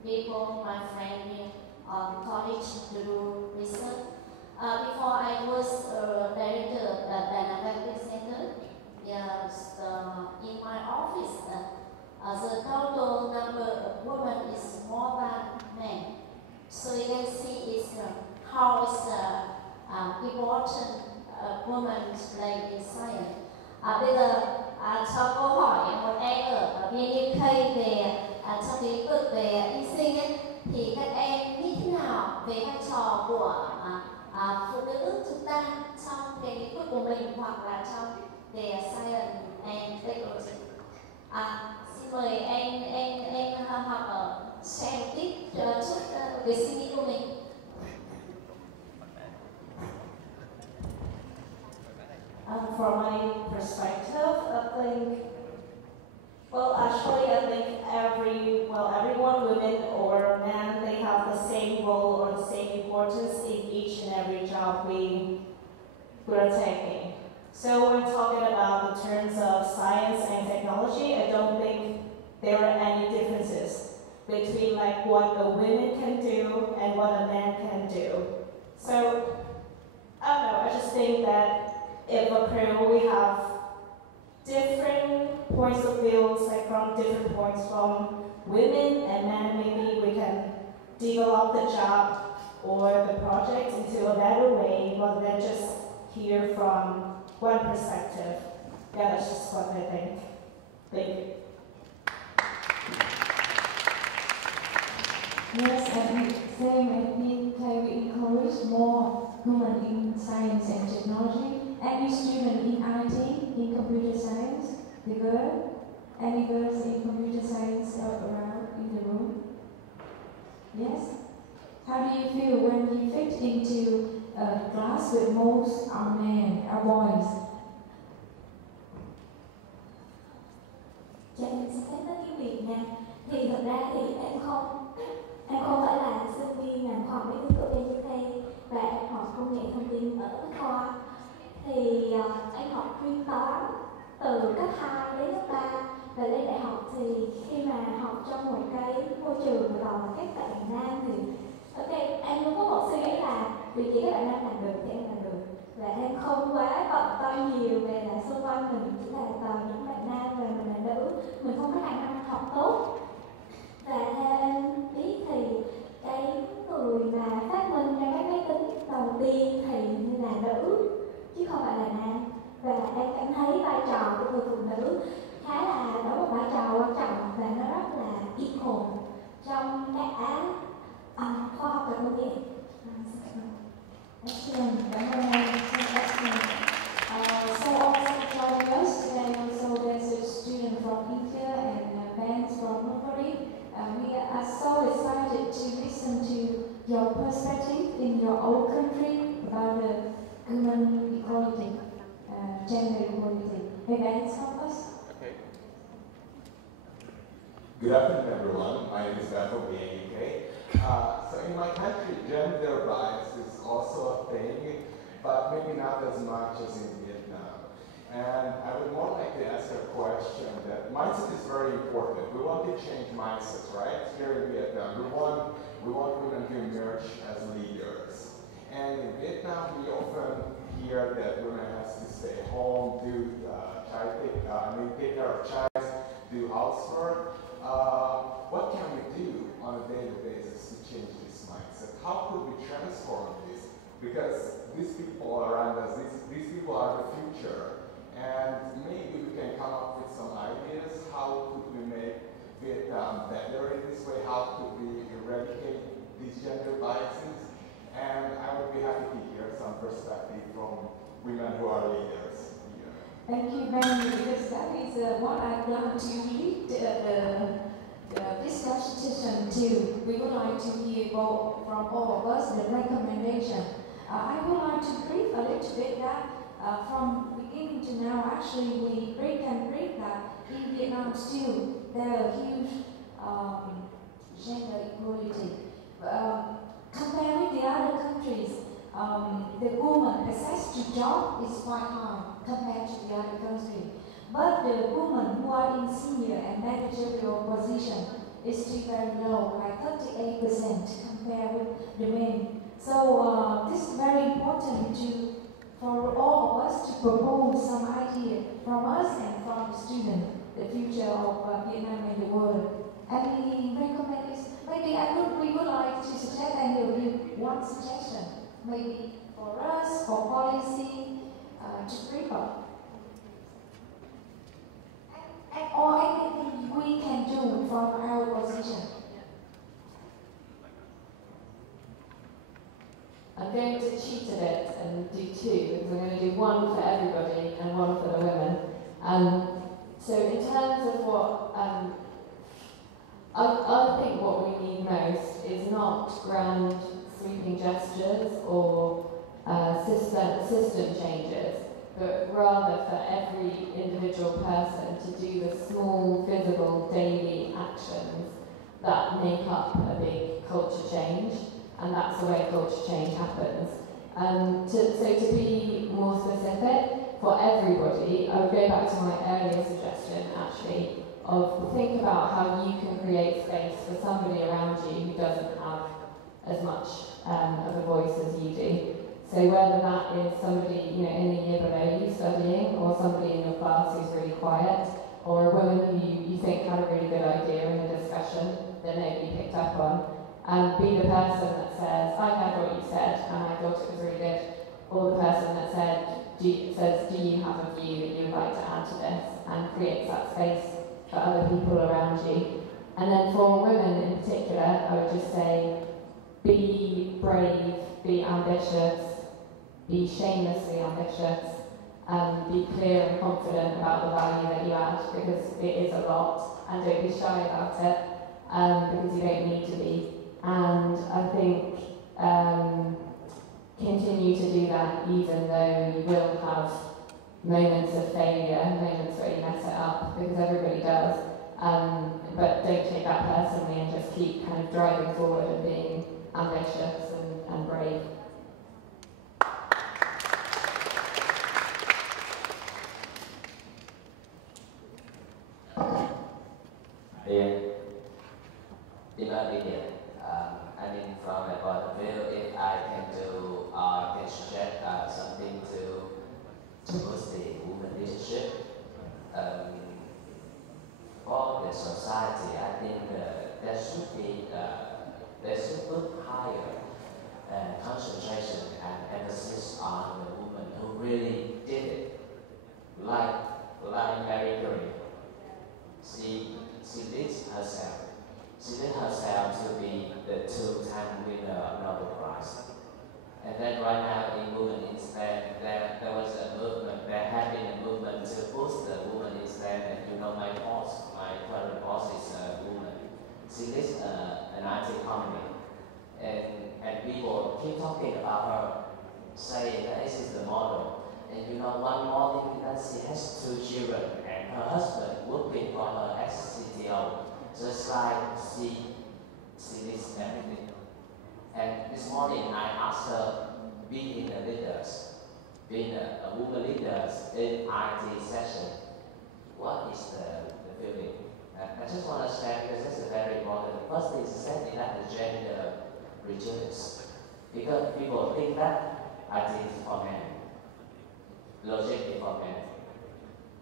people, my friends, college to do research. Before I was director at the Đạo Center. Yes, in my office, the total number of women is more than men. So you can see how important women play in science. Bây giờ cho câu hỏi một em ở VNUK về trong cái lĩnh vực về y sinh ấy, thì các em nghĩ thế nào về vai trò của phụ nữ chúng ta trong cái lĩnh vực của mình hoặc là trong về science and technology? Xin mời em học ở share một tí chút về suy nghĩ của mình. From my perspective, I think, well, actually, I think everyone, women or man, they have the same role or the same importance in each and every job we're taking. So when talking about the terms of science and technology, I don't think there are any differences between like what a woman can do and what a man can do. So, I don't know, I just think that if a crew, we have different points of views, like from different points from women and men, maybe we can develop the job or the project into a better way rather than just hear from one perspective. Yeah, that's just what I think. Thank you. Yes, and same, I think we encourage more women in science and technology. Any student in IT, in computer science, the girl, any girls in computer science around in the room? Yes? How do you feel when you fit into a class with most are men, are boys? Cho mình sẽ thấy tới cái việc nha. Thì thật ra thì em không phải là sinh viên ngành khoa học máy tính của VNUK và em học công nghệ thông tin ở Bách Khoa. Thì em học chuyên toán từ cấp 2 đến cấp 3 và lên đại học thì khi mà học trong một cái môi trường gọi là các bạn nam thì ok, em luôn có một suy nghĩ là vì chỉ các bạn nam làm được thì em làm được và em không quá bận tâm nhiều về là xung quanh mình chỉ là toàn những bạn nam và mình là nữ, mình không có khả năng học tốt. Và theo em biết thì cái người mà phát minh ra các máy tính đầu tiên thì như là nữ chứ không phải là nam, và em cảm thấy vai trò của người phụ nữ khá là đóng một vai trò quan trọng và nó rất là equal trong cả khoa học và công nghệ. Excellent. Excellent. So also joining us today also there's a student from India and bands from Hungary. We are so excited to listen to your perspective in your own country about the human equality, gender equality. May bands help us? Okay. Good afternoon, everyone. My name is Ben from VNUK. So in my country, gender bias is also a thing, but maybe not as much as in Vietnam. And I would more like to ask a question that mindset is very important. We want to change mindsets, right? Here in Vietnam, we want women to emerge as leaders. And in Vietnam, we often hear that women have to stay home, take care of child, do housework. What can we do on a daily basis to change this mindset? How could we transform this? Because these people around us, these people are the future. And maybe we can come up with some ideas. How could we make Vietnam better in this way? How could we eradicate these gender biases? And I would be happy to hear some perspective from women who are leaders here. Thank you very much, because that is what I plan to lead the discussion to. We would like to hear from all of us the recommendation. I would like to brief a little bit that from beginning to now, actually we can break that in Vietnam still there are huge gender equality. Compared with the other countries, the woman access to job is quite high compared to the other country. But the women who are in senior and managerial position is still very low, like 38% compared with the men. So this is very important for all of us to propose some idea from us and from the student, the future of Vietnam and the world. Any recommendations? Maybe we would like to suggest and give one suggestion, maybe for us, for policy, to prefer. Or anything we can do from our position. I'm going to cheat a bit and do two, because I'm going to do one for everybody and one for the women. So in terms of what, I think what we need most is not grand sweeping gestures or system changes, but rather for every individual person to do the small, visible, daily actions that make up a big culture change, and that's the way culture change happens. So to be more specific, for everybody, I would go back to my earlier suggestion, actually, of think about how you can create space for somebody around you who doesn't have as much of a voice as you do. So whether that is somebody, in the year below you studying, or somebody in your class who's really quiet, or a woman who you think had a really good idea in a discussion that nobody picked up on, and be the person that says, I heard what you said and I thought it was really good, or the person that do you have a view that you would like to add to this, and creates that space for other people around you. And then for women in particular, I would just say, be brave, be ambitious, be shamelessly ambitious, be clear and confident about the value that you add, because it is a lot, and don't be shy about it, because you don't need to be. And I think continue to do that even though you will have moments of failure, moments where you mess it up, because everybody does. But don't take that personally, and just keep kind of driving forward and being ambitious and brave. In my opinion, from my point of view, if I can suggest something to boost the women leadership for the society, I think there should put higher concentration and emphasis on the women who really did it, like Mary Curie. She did herself. She did herself to be the two-time winner of Nobel Prize. And then right now in Women in STEM, there was a movement, there had been a movement to boost the women in STEM. And my current boss is a woman. She is an IT company. And people keep talking about her, saying that this is the model. And one morning that she has 2 children, and her husband working for her as CTO. So it's like she needs everything. And this morning I asked her, being a woman leader in IT session, what is the feeling? I just want to share, because this is very important. The first thing is setting that the gender prejudice. Because people think that IT is for men, logic is for men.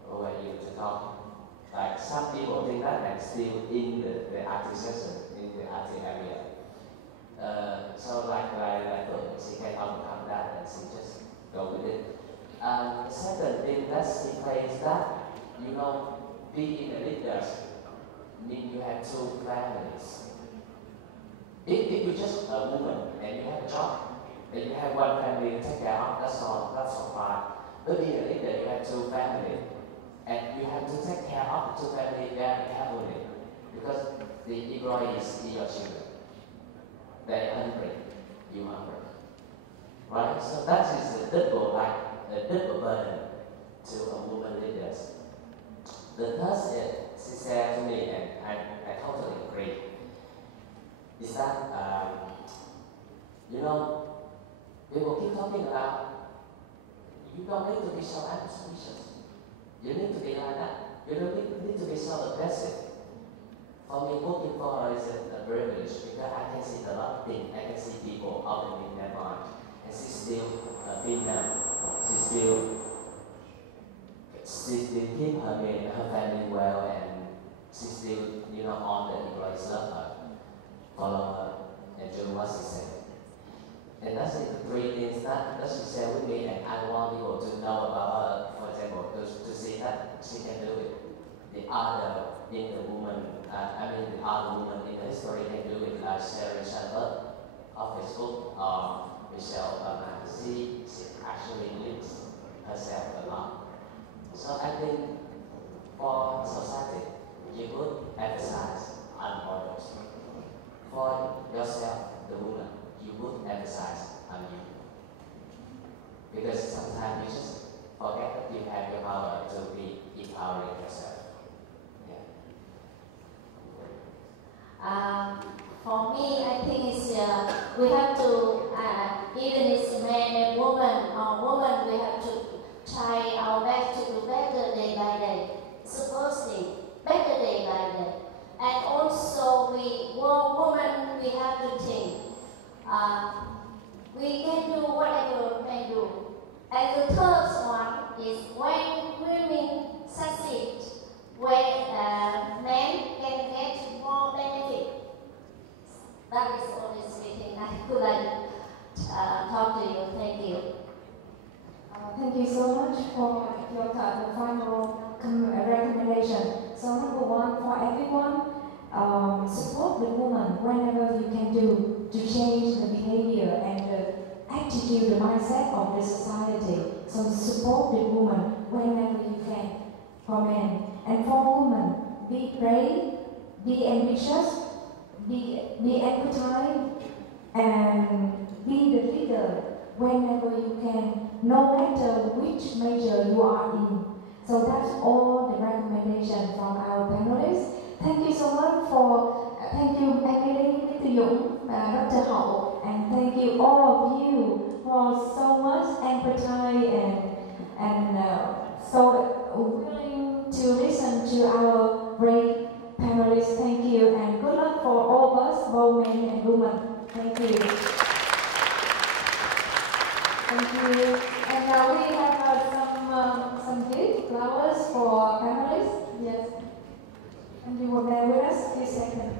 Who are you to talk? Like some people think that and still in the IT session, in the IT area. So like she can overcome that and she just go with it. The second thing that she plays that, being a leader means you have 2 families. If you're just a woman and you have a job, and you have 1 family to take care of, that's all fine. But being a leader, you have 2 families. And you have to take care of the 2 families very carefully, because the employees are your children. They're hungry, you hungry. Right? So that is a double burden to a woman leader. The third thing she said to me, and I totally agree, is that, people keep talking about, you don't need to be so ambitious. You need to be like that. You don't need to be so aggressive. For me, working for her is a privilege, because I can see a lot of things. I can see people opening their mind. And she's still a female. She still keep her family well, and she still, on the employees love her, follow her, and do what she said. And that's the 3 things that she shared with me, and I want people to know about other women in the history can do it, like Sarah Sandberg of Facebook or Michelle Obama. She actually links herself a lot. So I think for society, you would emphasize on models. For yourself, the woman, you would emphasize on you. Because sometimes you just forget that you have the power to be empowering yourself. For me, I think it's we have to, even it's man and woman, or woman, we have to try our best to do better day by day. Supposedly, better day by day. And also, women, we have to think. We can do whatever we can do. And the third one is when women succeed, when men can get more benefit. That is only speaking. I could talk to you. Thank you. Thank you so much for your final recommendation. So number one, for everyone, support the woman whenever you can do to change the behavior and the attitude, the mindset of the society. So support the woman whenever you can. For men and for women, be brave, be ambitious, be empathetic, and be the leader whenever you can, no matter which major you are in. So that's all the recommendation from our panelists. Thank you so much thank you Emily, Mr. Những, Dr. Hậu, and thank you all of you for so much empathy and so willing to listen to our great panelists. Thank you, and good luck for all of us, both men and women. Thank you. Thank you. And now we have some gift flowers for panelists. Yes. And you will bear with us a second.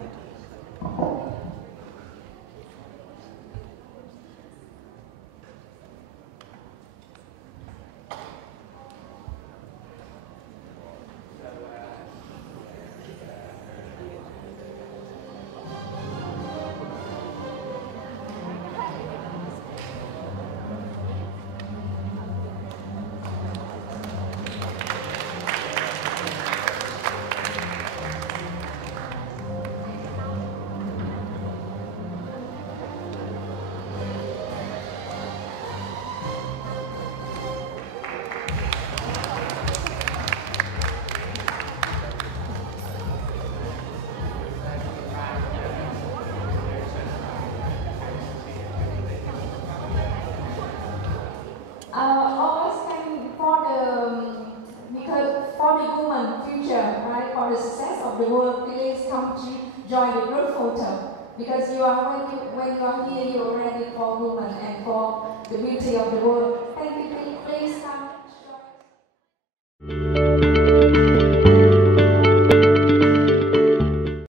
For the success of the world, please come to join the group photo, because when you are here, you are ready for women and for the beauty of the world. Thank you. Please come.